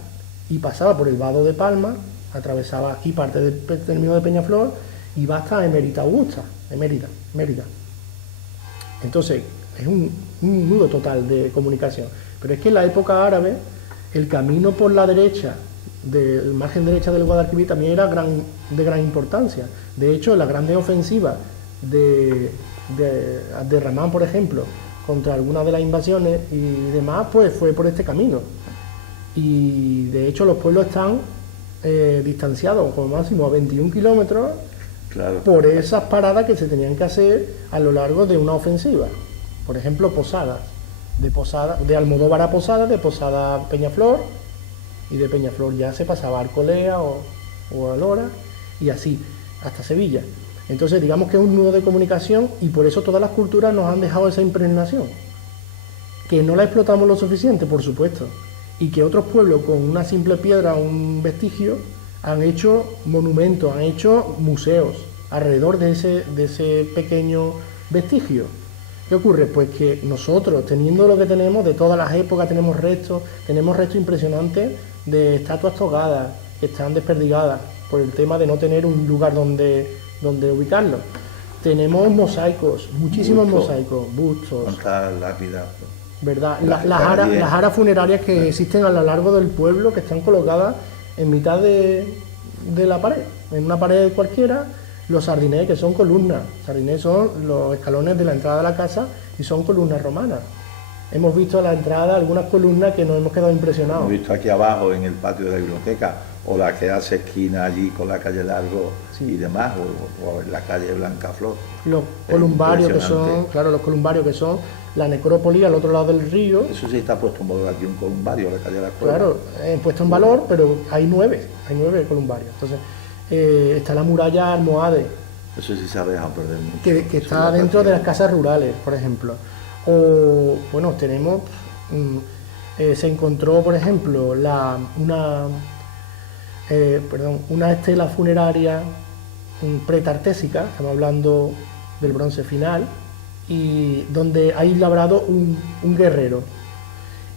y pasaba por el Vado de Palma atravesaba aquí parte del término de Peñaflor y va hasta Emérita Augusta, Mérida. Entonces, es un nudo total de comunicación. Pero es que en la época árabe, el camino por la derecha, del margen derecha del Guadalquivir, también era de gran importancia. De hecho, las grandes ofensivas de Abderramán, por ejemplo, contra algunas de las invasiones y demás, pues fue por este camino. Y de hecho los pueblos están distanciados como máximo a 21 kilómetros, claro, por esas paradas que se tenían que hacer a lo largo de una ofensiva. Por ejemplo, Posadas, de Almodóvar a Posadas, de Posada a Peñaflor, y de Peñaflor ya se pasaba a Alcolea o a Lora, y así, hasta Sevilla. Entonces digamos que es un nudo de comunicación y por eso todas las culturas nos han dejado esa impregnación. Que no la explotamos lo suficiente, por supuesto, y que otros pueblos con una simple piedra o un vestigio han hecho monumentos, han hecho museos alrededor de ese pequeño vestigio. ¿Qué ocurre? Pues que nosotros, teniendo lo que tenemos de todas las épocas, tenemos restos impresionantes de estatuas togadas que están desperdigadas por el tema de no tener un lugar donde ubicarlos. Tenemos mosaicos, muchísimos mosaicos, bustos. ¿Cuántas lápidas? ¿Verdad? Las aras funerarias que existen a lo largo del pueblo, que están colocadas en mitad de la pared, en una pared cualquiera. Los sardinés, que son columnas. Sardinés son los escalones de la entrada de la casa y son columnas romanas. Hemos visto a la entrada algunas columnas que nos hemos quedado impresionados. Hemos visto aquí abajo en el patio de la biblioteca, o la que hace esquina allí con la calle Largo, sí, y demás, o en la calle Blancaflor. Los columbarios que son, claro, los columbarios que son la necrópolis al otro lado del río. Eso sí está puesto en valor aquí, un columbario, la calle de la Cueva. Claro, puesto en valor, pero hay nueve columbarios. Entonces, está la muralla Almohade. Eso sí se ha dejado perder mucho. Que está dentro de las casas rurales, por ejemplo. O, bueno, tenemos, se encontró, por ejemplo, una estela funeraria pretartésica, estamos hablando del bronce final, y donde hay labrado un guerrero.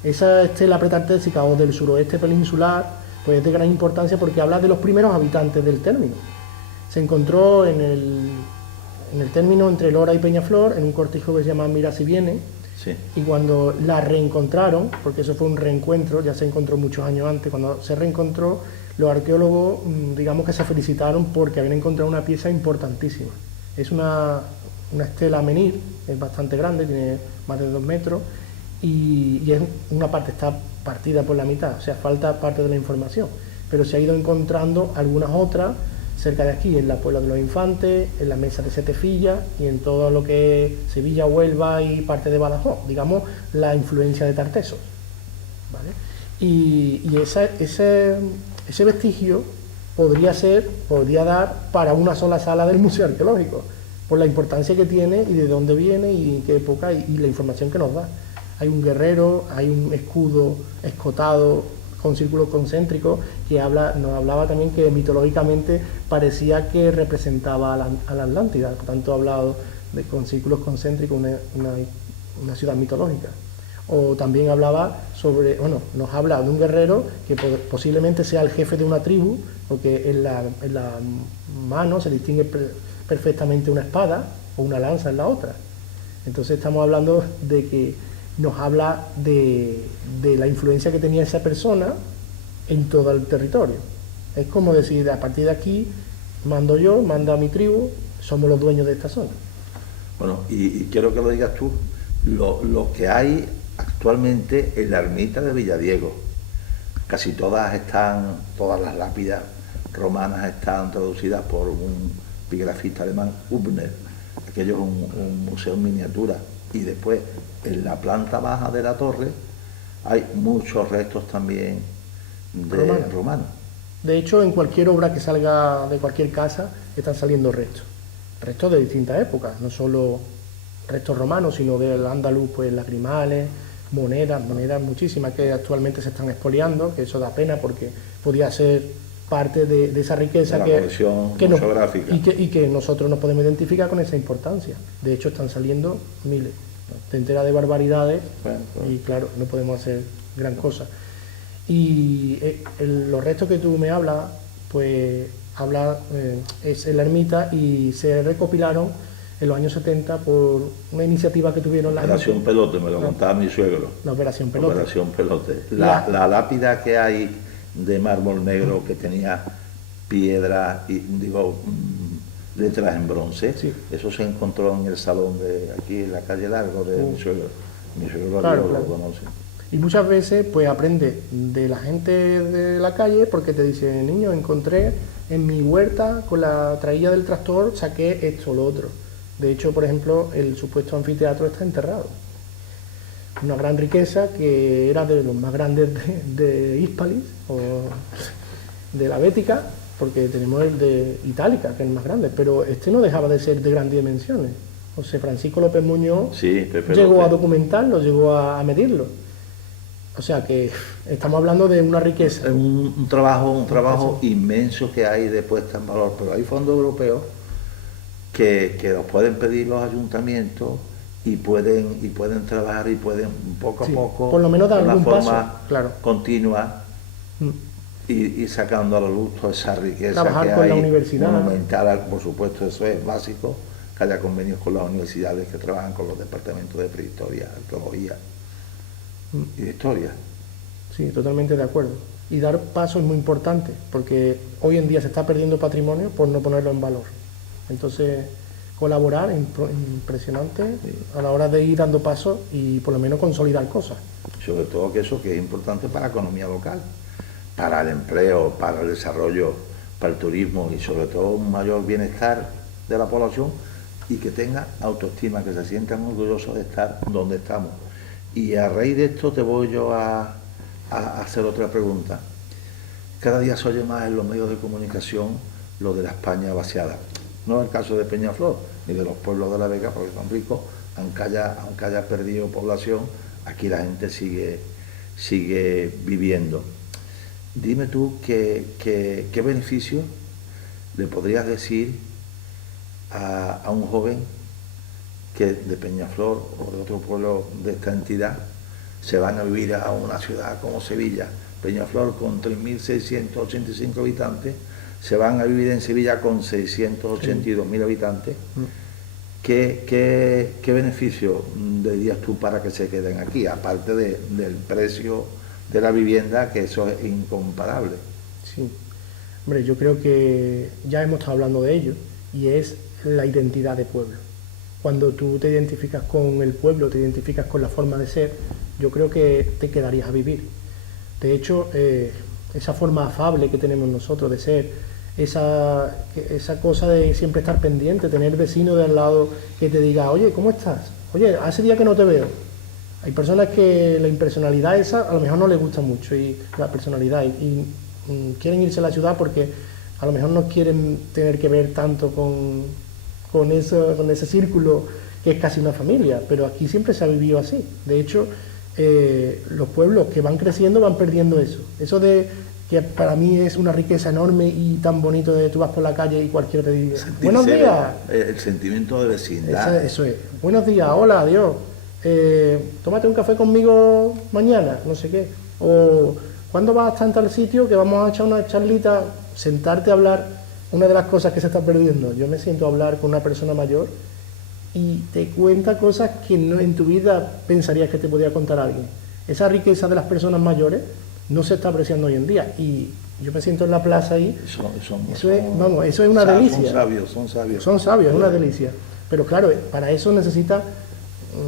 Esa estela pretartésica o del suroeste peninsular, pues es de gran importancia porque habla de los primeros habitantes del término. Se encontró en el término entre Lora y Peñaflor, en un cortijo que se llama Mira si viene, sí, y cuando la reencontraron, porque eso fue un reencuentro, ya se encontró muchos años antes, cuando se reencontró, los arqueólogos, digamos que se felicitaron porque habían encontrado una pieza importantísima. Es una estela menhir, es bastante grande, tiene más de 2 metros, y es una parte, está partida por la mitad, o sea, falta parte de la información, pero se ha ido encontrando algunas otras cerca de aquí, en la Puebla de los Infantes, en la Mesa de Setefilla y en todo lo que es Sevilla, Huelva y parte de Badajoz, digamos, la influencia de Tartesos, ¿vale? Y ese vestigio podría dar para una sola sala del Museo Arqueológico, por la importancia que tiene y de dónde viene y en qué época y la información que nos da. Hay un guerrero, hay un escudo escotado con círculos concéntricos que nos hablaba también que mitológicamente parecía que representaba a la Atlántida, por tanto ha hablado con círculos concéntricos una ciudad mitológica. O también hablaba nos habla de un guerrero que posiblemente sea el jefe de una tribu, porque en la mano se distingue perfectamente una espada o una lanza en la otra. Entonces estamos hablando de que nos habla de la influencia que tenía esa persona en todo el territorio. Es como decir, a partir de aquí mando yo, manda mi tribu, somos los dueños de esta zona. Bueno, y quiero que lo digas tú, lo que hay actualmente en la ermita de Villadiego, casi todas las lápidas romanas están traducidas por un epigrafista alemán, Hübner. Aquello es un museo en miniatura, y después en la planta baja de la torre hay muchos restos también romanos. De hecho, en cualquier obra que salga de cualquier casa están saliendo restos de distintas épocas, no solo restos romanos, sino del andaluz, pues lacrimales, monedas muchísimas que actualmente se están expoliando, que eso da pena porque podía ser parte de esa riqueza y que nosotros nos podemos identificar con esa importancia. De hecho, están saliendo miles. Te enteras de barbaridades y claro, no podemos hacer gran cosa. Y los restos que tú me hablas, pues habla, es en la ermita, y se recopilaron en los años 70 por una iniciativa que tuvieron la Operación gente. Pelote, me lo contaba mi suegro. La Operación Pelote. Operación Pelote. La lápida que hay de mármol negro que tenía piedra y letras en bronce, Sí. eso se encontró en el salón de aquí en la calle Largo de mi suegro. Mi suegro Claro, lo claro. conoce. Y muchas veces pues aprende de la gente de la calle, porque te dice: niño, encontré en mi huerta con la trailla del tractor, saqué esto o lo otro. De hecho, por ejemplo, el supuesto anfiteatro está enterrado. Una gran riqueza que era de los más grandes de Hispalis o de la Bética, porque tenemos el de Itálica, que es el más grande, pero este no dejaba de ser de grandes dimensiones. José Francisco López Muñoz Sí, Pepe llegó López. a documentarlo, llegó a medirlo. O sea que estamos hablando de una riqueza. Es un trabajo inmenso que hay de puesta en valor, pero hay fondos europeos que los pueden pedir los ayuntamientos y pueden trabajar y pueden poco a Sí, poco, por lo menos dar de una algún forma paso, claro. continua, Mm. y sacando a la luz toda esa riqueza Trabajar que con hay, la universidad. monumental, por supuesto, eso es básico, que haya convenios con las universidades que trabajan con los departamentos de prehistoria, arqueología y de historia. Sí, totalmente de acuerdo. Y dar paso es muy importante, porque hoy en día se está perdiendo patrimonio por no ponerlo en valor. Entonces, colaborar es impresionante a la hora de ir dando pasos y por lo menos consolidar cosas. Sobre todo que eso que es importante para la economía local, para el empleo, para el desarrollo, para el turismo y sobre todo un mayor bienestar de la población y que tenga autoestima, que se sientan orgullosos de estar donde estamos. Y a raíz de esto te voy yo a hacer otra pregunta. Cada día se oye más en los medios de comunicación lo de la España vaciada. No es el caso de Peñaflor, ni de los pueblos de La Vega, porque son ricos, aunque haya perdido población, aquí la gente sigue viviendo. Dime tú qué beneficio le podrías decir a un joven que de Peñaflor o de otro pueblo de esta entidad se van a vivir a una ciudad como Sevilla. Peñaflor con 3.685 habitantes, se van a vivir en Sevilla con 682.000 habitantes. ¿Qué beneficio dirías tú para que se queden aquí? Aparte del precio de la vivienda, que eso es incomparable. Sí. Hombre, yo creo que ya hemos estado hablando de ello, y es la identidad de pueblo. Cuando tú te identificas con el pueblo, te identificas con la forma de ser, yo creo que te quedarías a vivir. De hecho, esa forma afable que tenemos nosotros de ser, esa cosa de siempre estar pendiente, tener vecino de al lado que te diga: oye, ¿cómo estás? Oye, hace días que no te veo. Hay personas que la impersonalidad esa a lo mejor no les gusta mucho, y la personalidad, y quieren irse a la ciudad porque a lo mejor no quieren tener que ver tanto con ese círculo que es casi una familia, pero aquí siempre se ha vivido así. De hecho, los pueblos que van creciendo van perdiendo eso de que para mí es una riqueza enorme y tan bonito de tú vas por la calle y cualquiera te dice: buenos días. El sentimiento de vecindad. Eso es. Buenos días, hola, adiós. Tómate un café conmigo mañana, no sé qué. O ¿cuándo vas a estar en tal sitio que vamos a echar una charlita? Sentarte a hablar. Una de las cosas que se está perdiendo. Yo me siento a hablar con una persona mayor y te cuenta cosas que no, en tu vida pensarías que te podía contar alguien. Esa riqueza de las personas mayores no se está apreciando hoy en día, y yo me siento en la plaza ahí. Eso es una delicia. Son sabios. Son sabios, es una delicia. Pero claro, para eso necesitas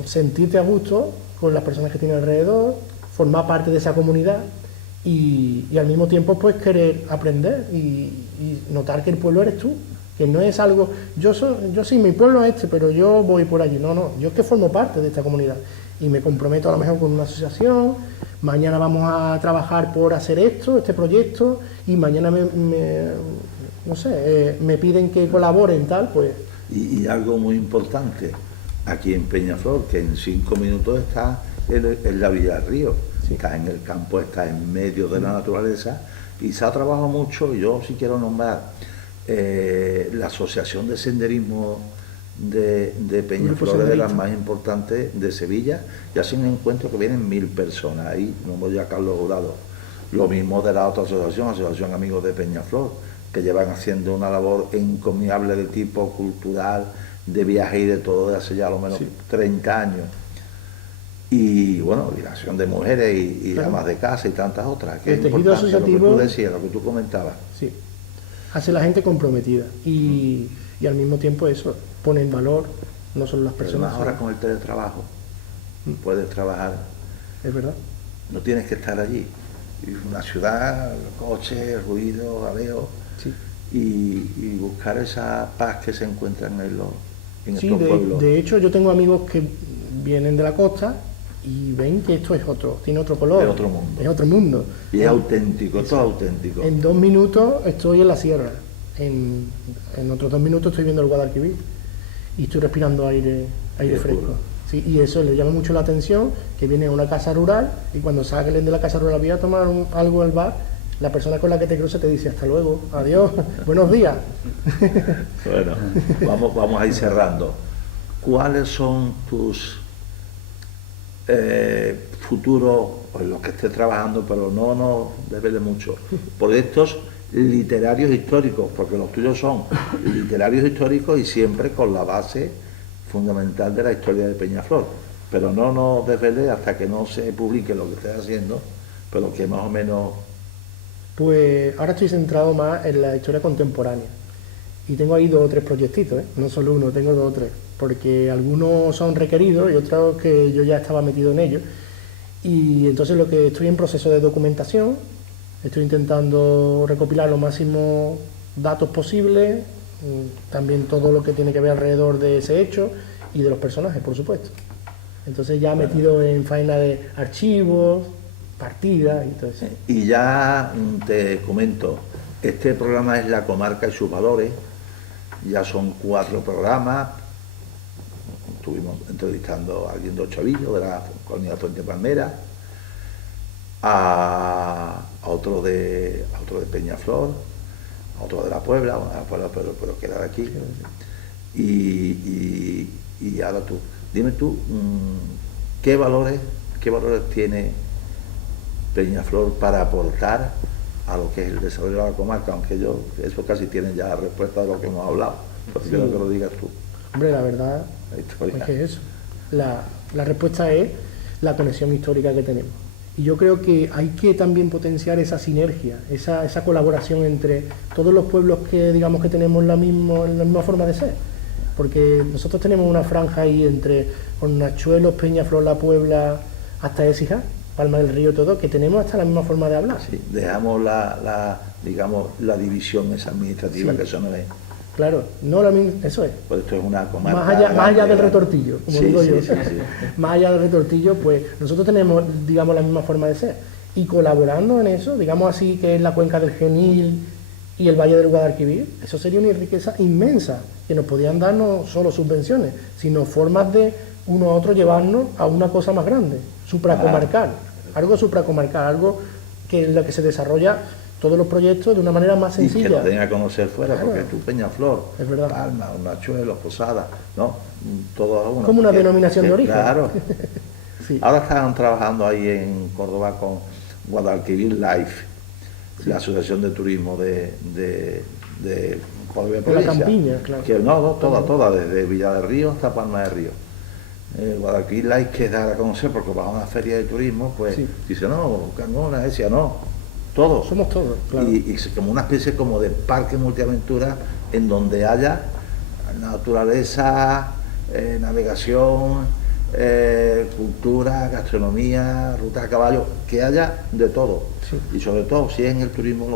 sentirte a gusto con las personas que tienes alrededor, formar parte de esa comunidad y al mismo tiempo pues querer aprender y notar que el pueblo eres tú, que no es algo, yo sí, mi pueblo es este, pero yo voy por allí. No, yo es que formo parte de esta comunidad y me comprometo a lo mejor con una asociación. Mañana vamos a trabajar por hacer este proyecto, y mañana me piden que colaboren tal, pues. Y algo muy importante, aquí en Peñaflor, que en 5 minutos está en la Villa del Río, Sí. está en el campo, está en medio de la naturaleza, y se ha trabajado mucho. Yo sí quiero nombrar la Asociación de Senderismo de Peñaflor, es de las más importantes de Sevilla, y hace un encuentro que vienen 1000 personas. Ahí nos voy a Carlos Jurado, Lo mismo de la otra asociación Amigos de Peñaflor, que llevan haciendo una labor encomiable de tipo cultural, de viaje y de todo, de hace ya a lo menos 30 años. Y bueno, liberación de mujeres y claro, amas de casa y tantas otras. Que el es tejido importante, asociativo, lo que tú decías, lo que tú comentabas. Sí, hace la gente comprometida y al mismo tiempo eso, pone en valor no solo las personas. Además, ahora con el teletrabajo, puedes trabajar, Es verdad. no tienes que estar allí. Y una ciudad, coches, ruido, jaleo, Sí. y buscar esa paz que se encuentra en Sí, estos pueblos. de hecho yo tengo amigos que vienen de la costa y ven que esto es otro, tiene otro color. Es otro mundo. Es otro mundo. Y es auténtico, todo auténtico. En 2 minutos estoy en la sierra, en otros 2 minutos estoy viendo el Guadalquivir y estoy respirando aire Qué fresco. puro. Sí, y eso le llama mucho la atención, que viene a una casa rural y cuando salen de la casa rural voy a tomar algo al bar, la persona con la que te cruza te dice hasta luego, adiós, buenos días. Bueno, vamos a ir cerrando. ¿Cuáles son tus futuros, o en los que estés trabajando, pero no nos desveles mucho, proyectos literarios históricos? Porque los tuyos son literarios históricos y siempre con la base fundamental de la historia de Peñaflor. Pero no nos desveles hasta que no se publique lo que estés haciendo, pero que más o menos... Pues ahora estoy centrado más en la historia contemporánea y tengo ahí 2 o 3 proyectitos, no solo uno, tengo 2 o 3, porque algunos son requeridos y otros que yo ya estaba metido en ellos. Y entonces lo que estoy en proceso de documentación, estoy intentando recopilar los máximos datos posibles, también todo lo que tiene que ver alrededor de ese hecho y de los personajes, por supuesto. Entonces ya metido en faena de archivos, partidas y todo eso. Y ya te comento, este programa es La Comarca y sus valores, ya son 4 programas, estuvimos entrevistando a alguien de Ochavillo, de la colonia Fuente Palmera, a otro de Peñaflor, a otro de la Puebla, pero queda de aquí. Y ahora tú, dime tú, ¿qué valores tiene Peñaflor para aportar a lo que es el desarrollo de la comarca? Aunque eso casi tiene ya la respuesta de lo que hemos hablado, pero quiero que lo digas tú. Hombre, la verdad es que es eso. La respuesta es la conexión histórica que tenemos. Y yo creo que hay que también potenciar esa sinergia, esa colaboración entre todos los pueblos que digamos que tenemos la misma forma de ser. Porque nosotros tenemos una franja ahí entre Hornachuelos, Peñaflor, La Puebla, hasta Écija, Palma del Río, todo, que tenemos hasta la misma forma de hablar. Sí, dejamos digamos, la división esa administrativa, Sí. que eso no es. Claro, no la misma, eso es. Pues esto es una comarca. Más allá del retortillo, como Sí, digo sí, yo. sí, sí. Más allá del retortillo, pues nosotros tenemos, digamos, la misma forma de ser. Y colaborando en eso, digamos así, que es la cuenca del Genil y el Valle del Guadalquivir, eso sería una riqueza inmensa, que nos podían dar no solo subvenciones, sino formas de uno a otro llevarnos a una cosa más grande, supracomarcal, algo supracomarcal, algo que en lo que se desarrolla todos los proyectos de una manera más Y sencilla. que lo den a conocer fuera, Claro. porque tú, Peñaflor, Es verdad. Palma, Hornachuelos, Posada, ¿no? Todo a uno. Como una denominación de origen. Claro. Sí. Ahora están trabajando ahí en Córdoba con Guadalquivir Life, la Asociación de Turismo de Córdoba y De la provincia. campiña, claro. Que toda, desde Villa del Río hasta Palma del Río. Guadalquivir Life, que dar a conocer, porque va a una feria de turismo, pues Sí. dice, no, Carmona, decía, no, todo. Somos todos, claro. Y como una especie como de parque multiaventura en donde haya naturaleza, navegación, cultura, gastronomía, ruta a caballo, que haya de todo. Sí. Y sobre todo, si es en el turismo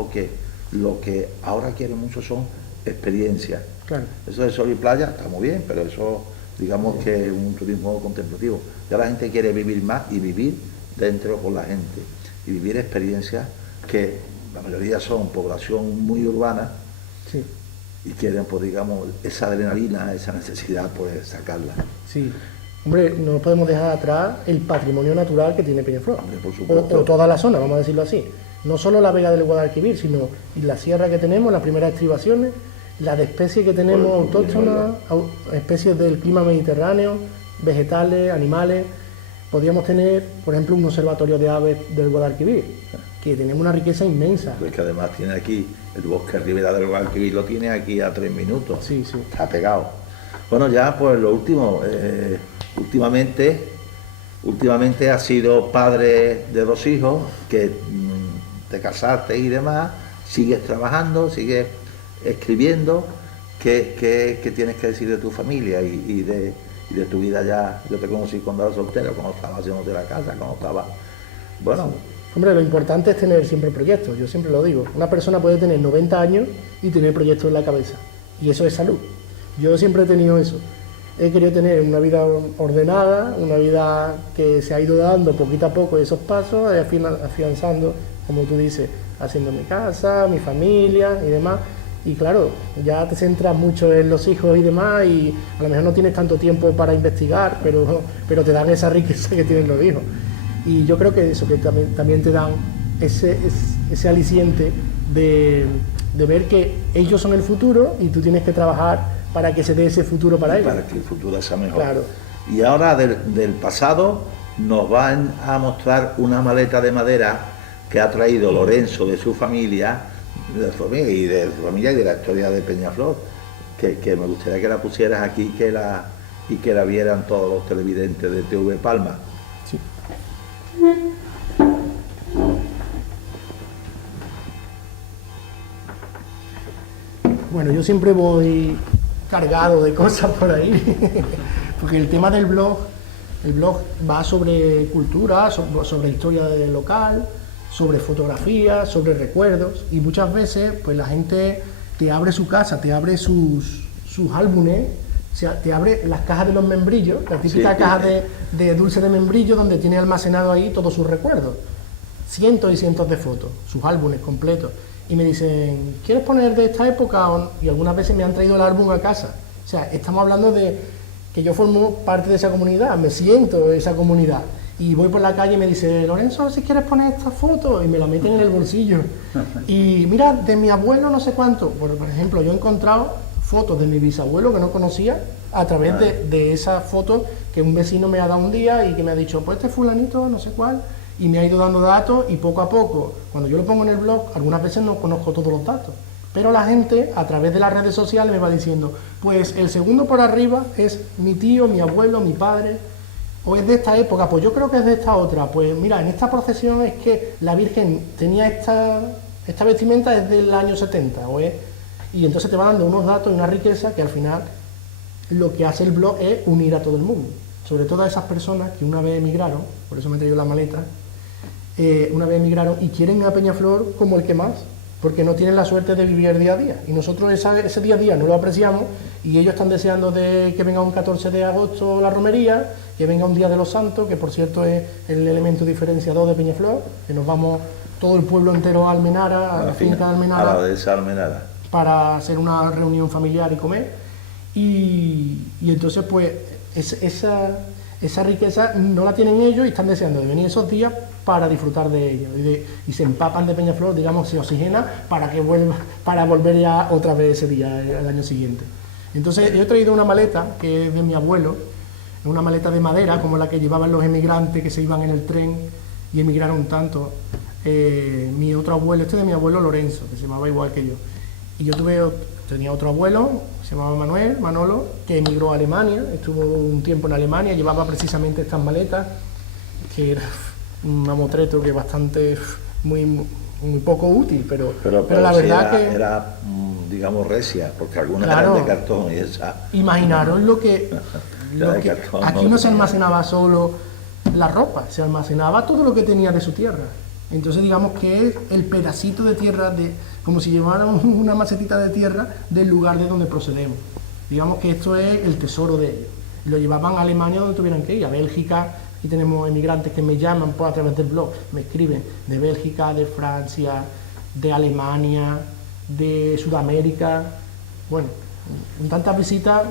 lo que ahora quieren mucho son experiencias. Claro. Eso de sol y playa está muy bien, pero eso digamos que es un turismo contemplativo. Ya la gente quiere vivir más y vivir dentro con la gente y vivir experiencias que la mayoría son población muy urbana. Sí. Y quieren, pues digamos, esa adrenalina, esa necesidad, pues sacarla. Sí. Hombre, no nos podemos dejar atrás el patrimonio natural que tiene Peñaflor. Hombre, por supuesto. O toda la zona, vamos a decirlo así. No solo la vega del Guadalquivir, sino la sierra que tenemos, las primeras estribaciones, las de especies que tenemos autóctonas, especies del clima mediterráneo, vegetales, animales. Podríamos tener, por ejemplo, un observatorio de aves del Guadalquivir, que tenemos una riqueza inmensa. Pues que además tiene aquí el bosque Ribera del Guadalquivir, lo tiene aquí a 3 minutos. Sí, sí. Está pegado. Bueno, ya pues lo último, últimamente has sido padre de 2 hijos, que te casaste y demás, sigues trabajando, sigues escribiendo. ¿Qué tienes que decir de tu familia y de tu vida ya? Yo te conocí cuando eras soltero, cuando estabas haciéndote la casa, cuando estabas... Bueno... Hombre, lo importante es tener siempre proyectos, yo siempre lo digo. Una persona puede tener 90 años y tener proyectos en la cabeza, y eso es salud. Yo siempre he tenido eso. He querido tener una vida ordenada, una vida que se ha ido dando poquito a poco esos pasos, afianzando, como tú dices, haciendo mi casa, mi familia y demás. Y claro, ya te centras mucho en los hijos y demás, y a lo mejor no tienes tanto tiempo para investigar, pero te dan esa riqueza que tienen los hijos. Y yo creo que eso, que también te dan ese aliciente de ver que ellos son el futuro y tú tienes que trabajar para que se dé ese futuro para ellos. Para que el futuro sea mejor. Claro. Y ahora del pasado nos van a mostrar una maleta de madera que ha traído Lorenzo de su familia, y de la historia de Peñaflor, que me gustaría que la pusieras aquí y que la vieran todos los televidentes de TV Palma. Sí. Bueno, yo siempre voy cargado de cosas por ahí, porque el tema del blog, el blog va sobre cultura, sobre historia del local, sobre fotografía, sobre recuerdos, y muchas veces pues la gente te abre su casa, te abre sus álbumes, o sea, te abre las cajas de los membrillos, la típica sí, caja de dulce de membrillo donde tiene almacenado ahí todos sus recuerdos, cientos y cientos de fotos, sus álbumes completos, y me dicen, ¿quieres poner de esta época? Y algunas veces me han traído el álbum a casa. O sea, estamos hablando de que yo formo parte de esa comunidad, me siento en esa comunidad, y voy por la calle y me dice, Lorenzo, si quieres poner esta foto, y me la meten en el bolsillo, y mira, de mi abuelo no sé cuánto, por ejemplo, yo he encontrado fotos de mi bisabuelo que no conocía a través de esas fotos que un vecino me ha dado un día y que me ha dicho, pues este fulanito, no sé cuál, y me ha ido dando datos, y poco a poco, cuando yo lo pongo en el blog, algunas veces no conozco todos los datos, pero la gente a través de las redes sociales me va diciendo, pues el segundo por arriba es mi tío, mi abuelo, mi padre, o es de esta época, pues yo creo que es de esta otra, pues mira, en esta procesión es que la Virgen tenía esta vestimenta es del año 70, y entonces te va dando unos datos y una riqueza que al final lo que hace el blog es unir a todo el mundo, sobre todo a esas personas que una vez emigraron, por eso me he traído la maleta, una vez emigraron y quieren a Peñaflor como el que más, porque no tienen la suerte de vivir el día a día, y nosotros ese día a día no lo apreciamos, y ellos están deseando de que venga un 14 de agosto la romería, que venga un Día de los Santos, que por cierto es el elemento diferenciador de Peñaflor, que nos vamos todo el pueblo entero a Almenara, a la finca de Almenara, a la de esa Almenara, para hacer una reunión familiar y comer, y entonces pues esa riqueza no la tienen ellos y están deseando de venir esos días para disfrutar de ello, y se empapan de Peñaflor, digamos, se oxigena para volver ya otra vez ese día, el año siguiente. Entonces yo he traído una maleta que es de mi abuelo, una maleta de madera como la que llevaban los emigrantes que se iban en el tren y emigraron tanto. Mi otro abuelo, este de mi abuelo Lorenzo, que se llamaba igual que yo, y yo tenía otro abuelo, se llamaba Manolo, que emigró a Alemania, estuvo un tiempo en Alemania, llevaba precisamente estas maletas, que era un mamotreto que bastante, muy poco útil, pero la verdad era, digamos, recia, porque algunas claro, eran de cartón y esa... Imaginaros lo que cartón, aquí no se almacenaba solo la ropa, se almacenaba todo lo que tenía de su tierra. Entonces digamos que es el pedacito de tierra, como si lleváramos una macetita de tierra del lugar de donde procedemos. Digamos que esto es el tesoro de ellos. Y lo llevaban a Alemania donde tuvieran que ir, a Bélgica. Aquí tenemos emigrantes que me llaman a través del blog, me escriben de Bélgica, de Francia, de Alemania, de Sudamérica. Bueno, con tantas visitas,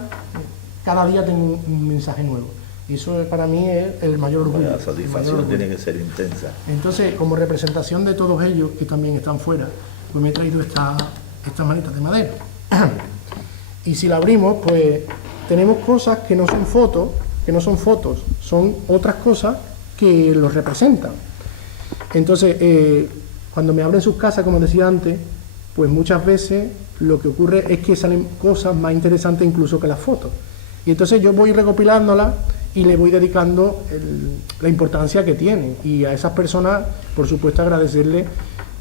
cada día tengo un mensaje nuevo. Y eso para mí es el mayor orgullo. La satisfacción tiene que ser intensa. Entonces, como representación de todos ellos, que también están fuera, pues me he traído estas maletas de madera. Y si la abrimos, pues tenemos cosas que no son fotos, son otras cosas que los representan. Entonces, Cuando me abren sus casas, como decía antes, pues muchas veces lo que ocurre es que salen cosas más interesantes incluso que las fotos. Y entonces yo voy recopilándolas y le voy dedicando la importancia que tiene. Y a esas personas, por supuesto, agradecerles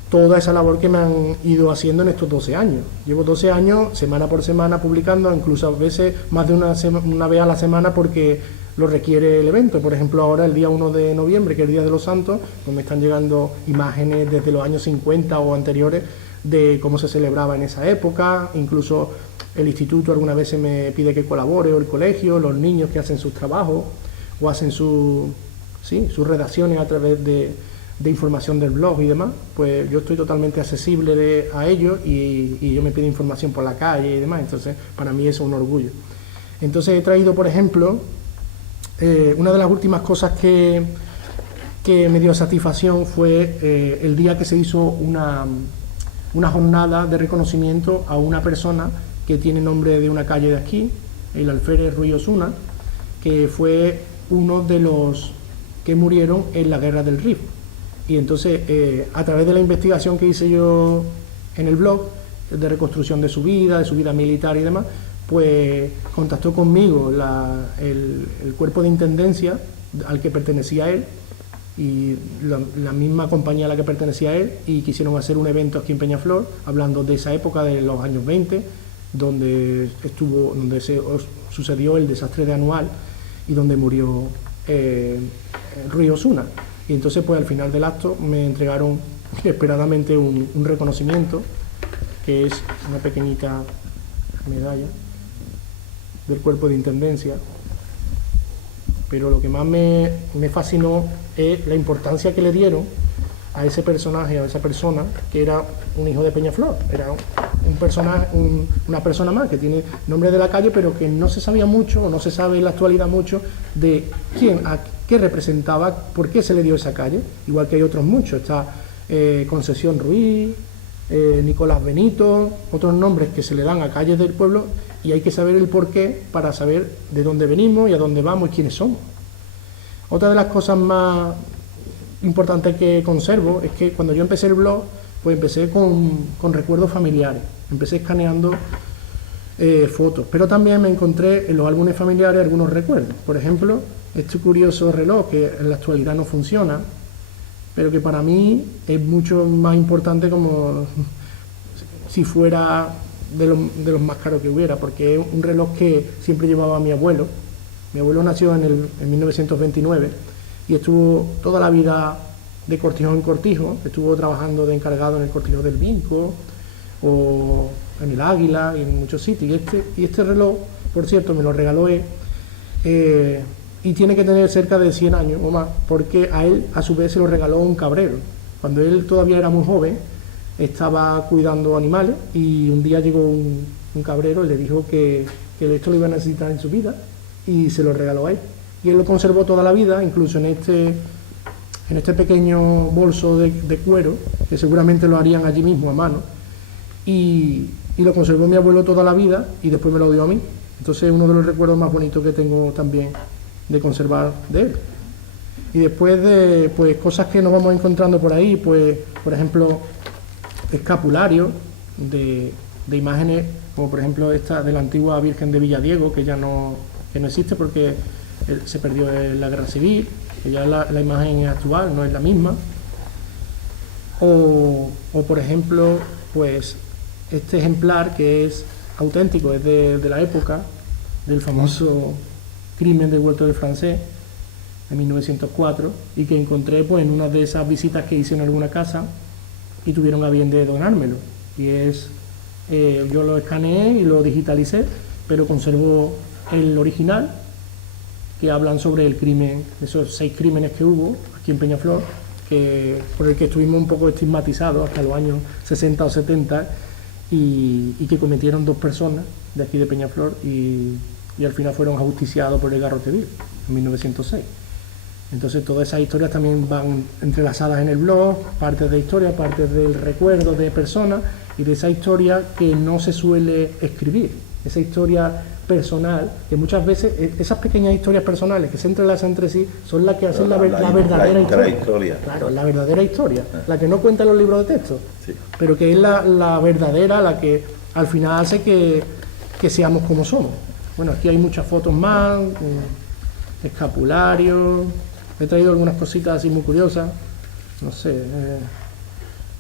toda esa labor que me han ido haciendo en estos 12 años. Llevo 12 años, semana por semana, publicando, incluso a veces más de una vez a la semana porque lo requiere el evento. Por ejemplo, ahora el día 1 de noviembre, que es el Día de los Santos, pues me están llegando imágenes desde los años 50 o anteriores de cómo se celebraba en esa época. Incluso el instituto algunas veces me pide que colabore, o el colegio, los niños que hacen sus trabajos o hacen sus redacciones a través de información del blog y demás, pues yo estoy totalmente accesible a ellos y ellos me piden información por la calle y demás. Entonces para mí eso es un orgullo. Entonces he traído, por ejemplo, una de las últimas cosas que me dio satisfacción fue el día que se hizo una jornada de reconocimiento a una persona que tiene nombre de una calle de aquí, el alférez Ruy Osuna, que fue uno de los que murieron en la guerra del Rif. Y entonces, a través de la investigación que hice yo en el blog, de reconstrucción de su vida militar y demás, pues contactó conmigo el cuerpo de intendencia al que pertenecía él y la misma compañía a la que pertenecía él, y quisieron hacer un evento aquí en Peñaflor, hablando de esa época de los años 20, donde sucedió el desastre de Anual y donde murió Ruy Osuna. Y entonces, pues al final del acto me entregaron inesperadamente un reconocimiento, que es una pequeñita medalla del cuerpo de intendencia. Pero lo que más me fascinó es la importancia que le dieron a ese personaje, a esa persona, que era un hijo de Peñaflor. Era una persona más que tiene nombre de la calle, pero que no se sabía mucho, o no se sabe en la actualidad mucho, de qué representaba, por qué se le dio esa calle. Igual que hay otros muchos, está Concesión Ruiz, Nicolás Benito, otros nombres que se le dan a calles del pueblo, y hay que saber el porqué para saber de dónde venimos y a dónde vamos y quiénes somos. Otra de las cosas más importantes que conservo es que cuando yo empecé el blog, pues empecé con recuerdos familiares, empecé escaneando fotos, pero también me encontré en los álbumes familiares algunos recuerdos. Por ejemplo, este curioso reloj que en la actualidad no funciona, pero que para mí es mucho más importante, como si fuera de los más caros que hubiera, porque es un reloj que siempre llevaba mi abuelo. Mi abuelo nació en 1929 y estuvo toda la vida de cortijo en cortijo, estuvo trabajando de encargado en el Cortijo del Vinco o en el Águila y en muchos sitios. Y este reloj, por cierto, me lo regaló él, y tiene que tener cerca de 100 años o más, porque a él a su vez se lo regaló un cabrero. Cuando él todavía era muy joven, estaba cuidando animales y un día llegó un cabrero y le dijo que esto lo iba a necesitar en su vida, y se lo regaló a él. Y él lo conservó toda la vida, incluso en este pequeño bolso de cuero, que seguramente lo harían allí mismo a mano, y lo conservó mi abuelo toda la vida y después me lo dio a mí. Entonces es uno de los recuerdos más bonitos que tengo también de conservar de él. Y después de pues cosas que nos vamos encontrando por ahí, pues por ejemplo escapularios de imágenes, como por ejemplo esta de la antigua Virgen de Villadiego, que ya no existe porque se perdió en la Guerra Civil, que ya la imagen es actual, no es la misma. O por ejemplo, pues este ejemplar que es auténtico, es de la época del famoso crimen del Huerto del Francés de 1904, y que encontré pues en una de esas visitas que hice en alguna casa y tuvieron a bien de donármelo. Y yo lo escaneé y lo digitalicé, pero conservo el original, que hablan sobre el crimen, esos 6 crímenes que hubo aquí en Peñaflor, por el que estuvimos un poco estigmatizados hasta los años 60 o 70, y que cometieron 2 personas de aquí de Peñaflor, y al final fueron ajusticiados por el Garrote Vil en 1906. Entonces todas esas historias también van entrelazadas en el blog, partes de historia, partes del recuerdo de personas y de esa historia que no se suele escribir, esa historia personal, que muchas veces esas pequeñas historias personales que se entrelazan entre sí son las que hacen la verdadera historia. Claro, la verdadera historia, la que no cuentan los libros de texto, sí, pero que es la verdadera, la que al final hace que seamos como somos. Bueno, aquí hay muchas fotos más, escapularios, he traído algunas cositas así muy curiosas, no sé,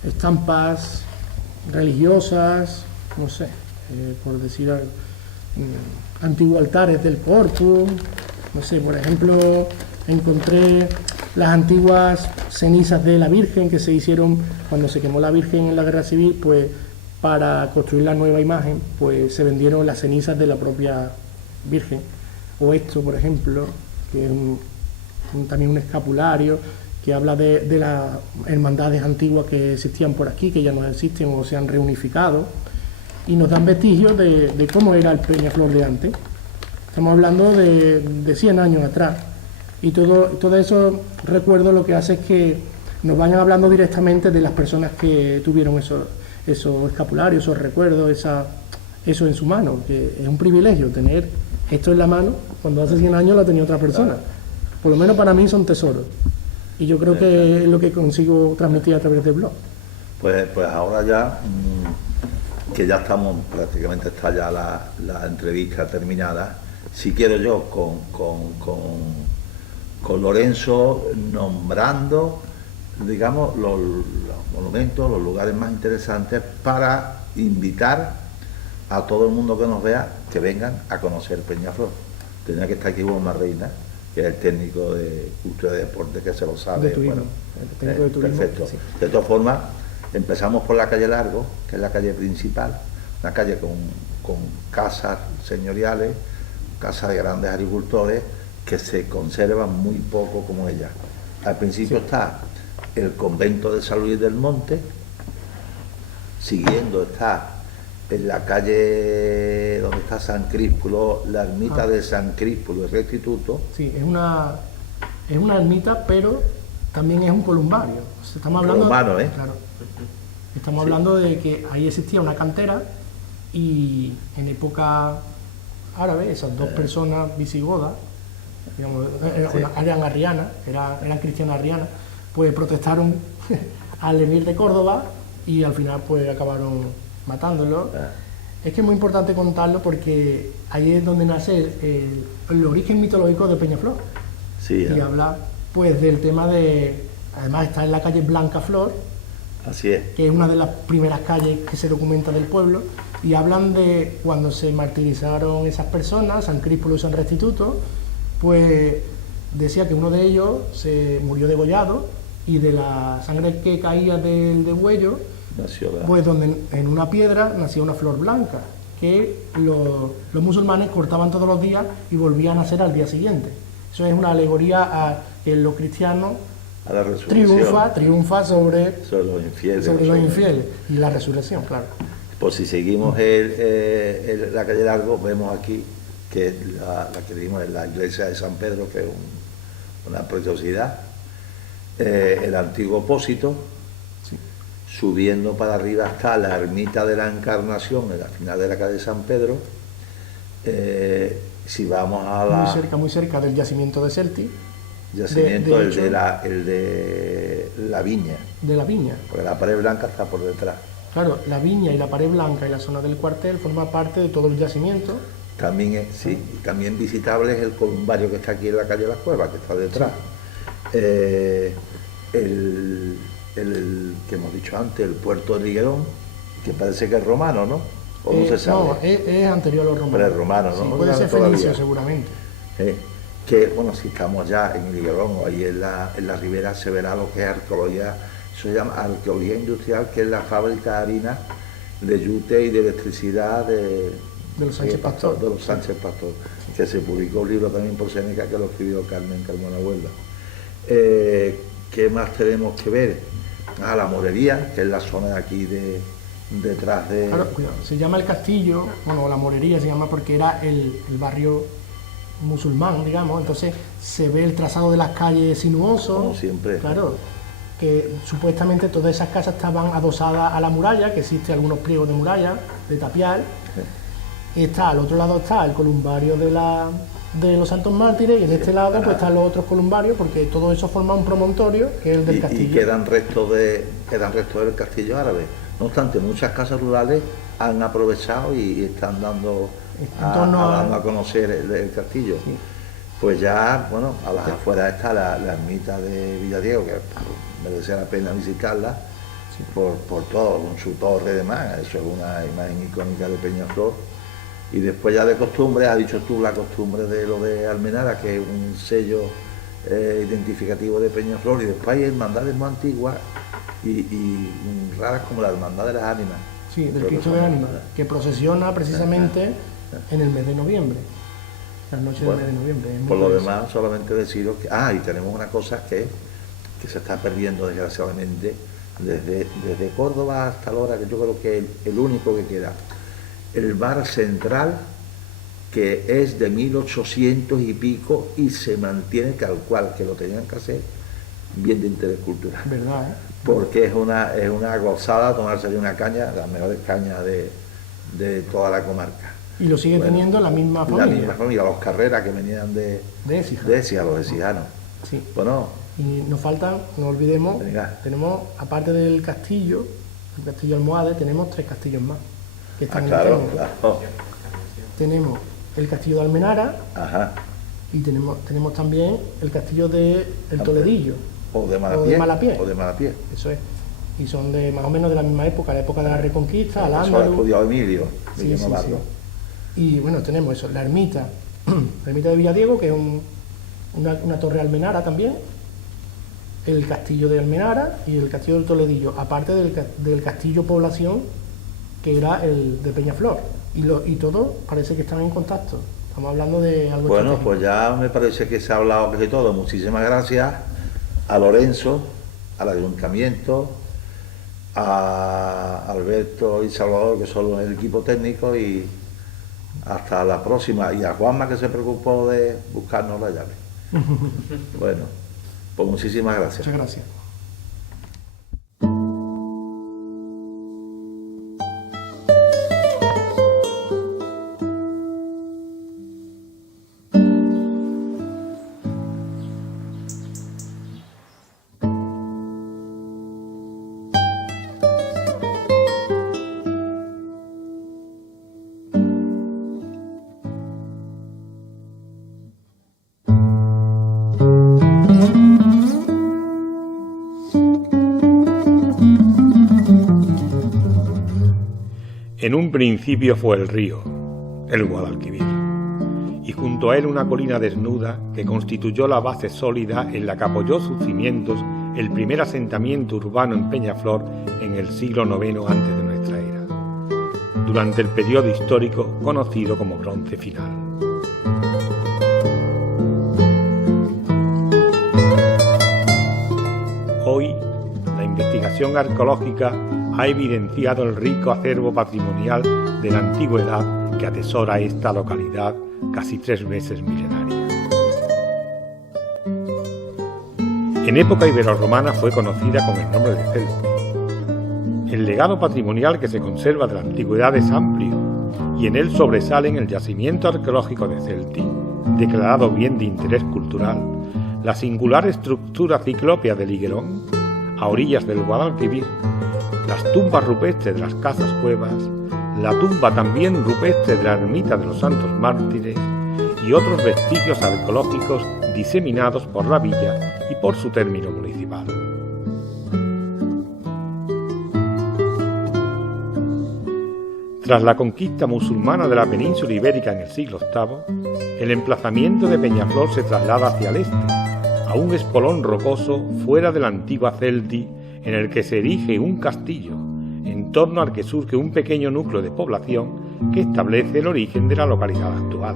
estampas religiosas, no sé, por decir algo, antiguos altares del Corpus, no sé, por ejemplo, encontré las antiguas cenizas de la Virgen que se hicieron cuando se quemó la Virgen en la Guerra Civil, pues para construir la nueva imagen, pues se vendieron las cenizas de la propia Virgen. O esto, por ejemplo, que es también un escapulario que habla de las hermandades antiguas que existían por aquí, que ya no existen o se han reunificado, y nos dan vestigios de cómo era el Peñaflor de antes. Estamos hablando de 100 años atrás, y todo eso recuerdo lo que hace es que nos vayan hablando directamente de las personas que tuvieron esos escapularios, esos recuerdos, eso en su mano, que es un privilegio tener esto en la mano cuando hace 100 años la tenía otra persona. Por lo menos para mí son tesoros, y yo creo que es lo que consigo transmitir a través del blog. Pues ahora ya, que ya estamos, prácticamente está ya la entrevista terminada, si quiero yo con Lorenzo nombrando, digamos, los monumentos, los lugares más interesantes para invitar a todo el mundo que nos vea que vengan a conocer Peñaflor. Tenía que estar aquí Juan Reina, que es el técnico de cultura de deporte, que se lo sabe. De turismo, bueno, de turismo, perfecto. Sí. De todas formas, empezamos por la calle Largo, que es la calle principal, una calle con casas señoriales, casas de grandes agricultores, que se conservan muy poco como ella. Al principio está el convento de San Luis del Monte, siguiendo está en la calle donde está San Críspulo, la ermita de San Críspulo, el Restituto. Sí, es una ermita, pero también es un columbario. O sea, estamos hablando, Columbano, claro, estamos hablando de que ahí existía una cantera, y en época árabe, esas dos personas visigodas, digamos, eran arrianas, eran cristianas arrianas, pues protestaron al emir de Córdoba y al final pues acabaron matándolo. Es que es muy importante contarlo porque ahí es donde nace el origen mitológico de Peñaflor. Sí, y habla pues del tema de, además está en la calle Blancaflor, así es, que es una de las primeras calles que se documenta del pueblo, y hablan de cuando se martirizaron esas personas, San Críspulo y San Restituto, pues decía que uno de ellos se murió degollado, y de la sangre que caía del degüello, pues donde en una piedra nacía una flor blanca, que los musulmanes cortaban todos los días y volvían a nacer al día siguiente. Eso es una alegoría a que los cristianos a la resurrección, triunfa sobre los infieles, y la resurrección, claro. Pues si seguimos la calle Largo, vemos aquí que la que vimos en la iglesia de San Pedro, que es una preciosidad, el antiguo Pósito, sí. Subiendo para arriba está la ermita de la Encarnación, en la final de la calle San Pedro. Si vamos a la... Muy cerca del yacimiento de Celti. Yacimiento, el de la Viña. De la Viña. Porque la pared blanca está por detrás. Claro, la Viña y la pared blanca y la zona del cuartel forman parte de todo el yacimiento. También también visitable es el columbario que está aquí en la calle Las Cuevas, que está detrás. Sí. El que hemos dicho antes, el puerto de Liguerón, que parece que es romano, ¿no? ¿O no se sabe? No, es anterior a los romanos. Pero es romano, ¿no? Sí, puede ser fenicio, seguramente. Que, bueno, si estamos ya en Liguerón o ahí en la ribera, se verá lo que es arqueología, eso se llama arqueología industrial, que es la fábrica de harina, de yute y de electricidad de los Sánchez Pastor. De los Sánchez Pastor, sí. Que se publicó un libro también por Seneca, que lo escribió Carmen Carmona Huelva. ¿Qué más tenemos que ver? La Morería, que es la zona de aquí detrás de... Claro, cuidado, se llama el castillo, bueno, la Morería se llama porque era el barrio musulmán, digamos, entonces se ve el trazado de las calles sinuoso. Como siempre. Claro, que supuestamente todas esas casas estaban adosadas a la muralla, que existe algunos pliegos de muralla, de tapial, Y está, al otro lado está el columbario de los Santos Mártires, y en este lado pues están los otros columbarios, porque todo eso forma un promontorio que es el del castillo. Y quedan restos del castillo árabe. No obstante, muchas casas rurales han aprovechado y están dando a conocer el castillo. Sí. Pues ya, bueno, a las afueras está la ermita de Villadiego, que merece la pena visitarla, sí, por todo, con su torre y demás. Eso es una imagen icónica de Peñaflor. Y después ya de costumbre, has dicho tú la costumbre de lo de Almenara, que es un sello identificativo de Peñaflor, y después hay hermandades muy antiguas y raras como la Hermandad de las Ánimas. Sí, del Cristo de Ánimas, que procesiona precisamente en el mes de noviembre, las noches del mes de noviembre. Por lo demás, solamente deciros que... y tenemos una cosa que se está perdiendo desgraciadamente desde Córdoba hasta ahora, que yo creo que es el único que queda. El bar central, que es de 1800 y pico y se mantiene tal cual, que lo tenían que hacer bien de interés cultural. ¿Verdad, eh? Porque es una gozada tomarse de una caña, las mejores cañas de toda la comarca. Y lo sigue teniendo la misma familia. La misma familia, los Carreras que venían de Écija, los ecijanos. Sí. Bueno. Y nos faltan, no olvidemos, tenemos, aparte del castillo, el castillo Almohade, tenemos 3 castillos más. Que están claro. Tenemos el castillo de Almenara. Ajá. Y tenemos también el castillo de El Toledillo. O de Malapié. Eso es. Y son de más o menos de la misma época, la época de la Reconquista, Al-Ándalus. Eso ha estudiado Emilio, de sí. Y bueno, tenemos eso, la ermita de Villadiego, que es una torre almenara también, el castillo de Almenara y el castillo del Toledillo, aparte del castillo población, que era el de Peñaflor. Y todo parece que están en contacto. Estamos hablando de algo Bueno, pues ya me parece que se ha hablado de todo. Muchísimas gracias a Lorenzo, al Ayuntamiento, a Alberto y Salvador, que son el equipo técnico, y hasta la próxima. Y a Juanma, que se preocupó de buscarnos la llave. Bueno, pues muchísimas gracias. Muchas gracias. En un principio fue el río, el Guadalquivir, y junto a él una colina desnuda que constituyó la base sólida en la que apoyó sus cimientos el primer asentamiento urbano en Peñaflor en el siglo IX antes de nuestra era, durante el periodo histórico conocido como Bronce Final. Hoy, la investigación arqueológica ha evidenciado el rico acervo patrimonial de la antigüedad que atesora esta localidad casi 3 veces milenaria. En época iberorromana fue conocida con el nombre de Celti. El legado patrimonial que se conserva de la antigüedad es amplio y en él sobresalen el yacimiento arqueológico de Celti, declarado bien de interés cultural, la singular estructura ciclópea del Higuerón, a orillas del Guadalquivir, las tumbas rupestres de las casas cuevas, la tumba también rupestre de la ermita de los Santos Mártires y otros vestigios arqueológicos diseminados por la villa y por su término municipal. Tras la conquista musulmana de la península ibérica en el siglo VIII, el emplazamiento de Peñaflor se traslada hacia el este, a un espolón rocoso fuera de la antigua Celti, en el que se erige un castillo, en torno al que surge un pequeño núcleo de población que establece el origen de la localidad actual.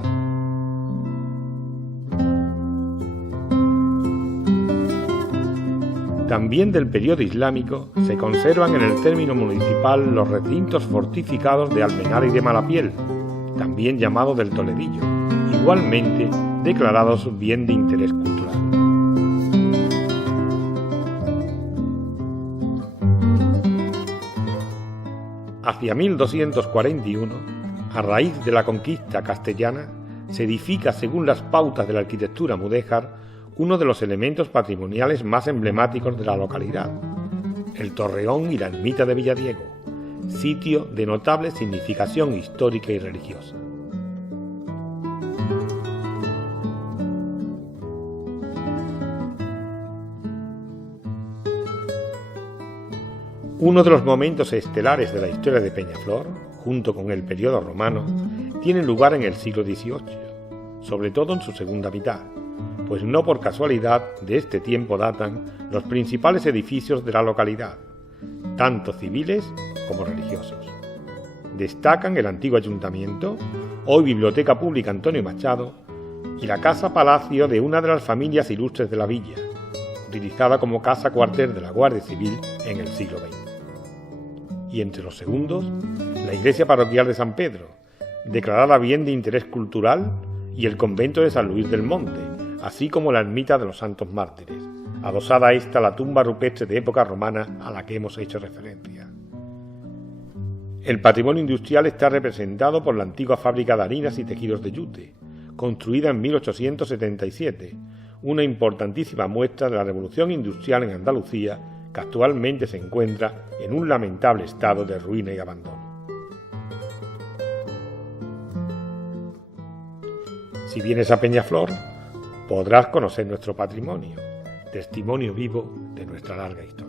También del periodo islámico se conservan en el término municipal los recintos fortificados de Almenara y de Malapiel, también llamados del Toledillo, igualmente declarados bien de interés cultural. Hacia 1241, a raíz de la conquista castellana, se edifica según las pautas de la arquitectura mudéjar uno de los elementos patrimoniales más emblemáticos de la localidad, el torreón y la ermita de Villadiego, sitio de notable significación histórica y religiosa. Uno de los momentos estelares de la historia de Peñaflor, junto con el periodo romano, tiene lugar en el siglo XVIII, sobre todo en su segunda mitad, pues no por casualidad de este tiempo datan los principales edificios de la localidad, tanto civiles como religiosos. Destacan el antiguo ayuntamiento, hoy Biblioteca Pública Antonio Machado, y la casa-palacio de una de las familias ilustres de la villa, utilizada como casa cuartel de la Guardia Civil en el siglo XX. Y entre los segundos, la iglesia parroquial de San Pedro, declarada bien de interés cultural, y el convento de San Luis del Monte, así como la ermita de los Santos Mártires, adosada esta a la tumba rupestre de época romana a la que hemos hecho referencia. El patrimonio industrial está representado por la antigua fábrica de harinas y tejidos de Yute, construida en 1877, una importantísima muestra de la revolución industrial en Andalucía, que actualmente se encuentra en un lamentable estado de ruina y abandono. Si vienes a Peñaflor, podrás conocer nuestro patrimonio, testimonio vivo de nuestra larga historia.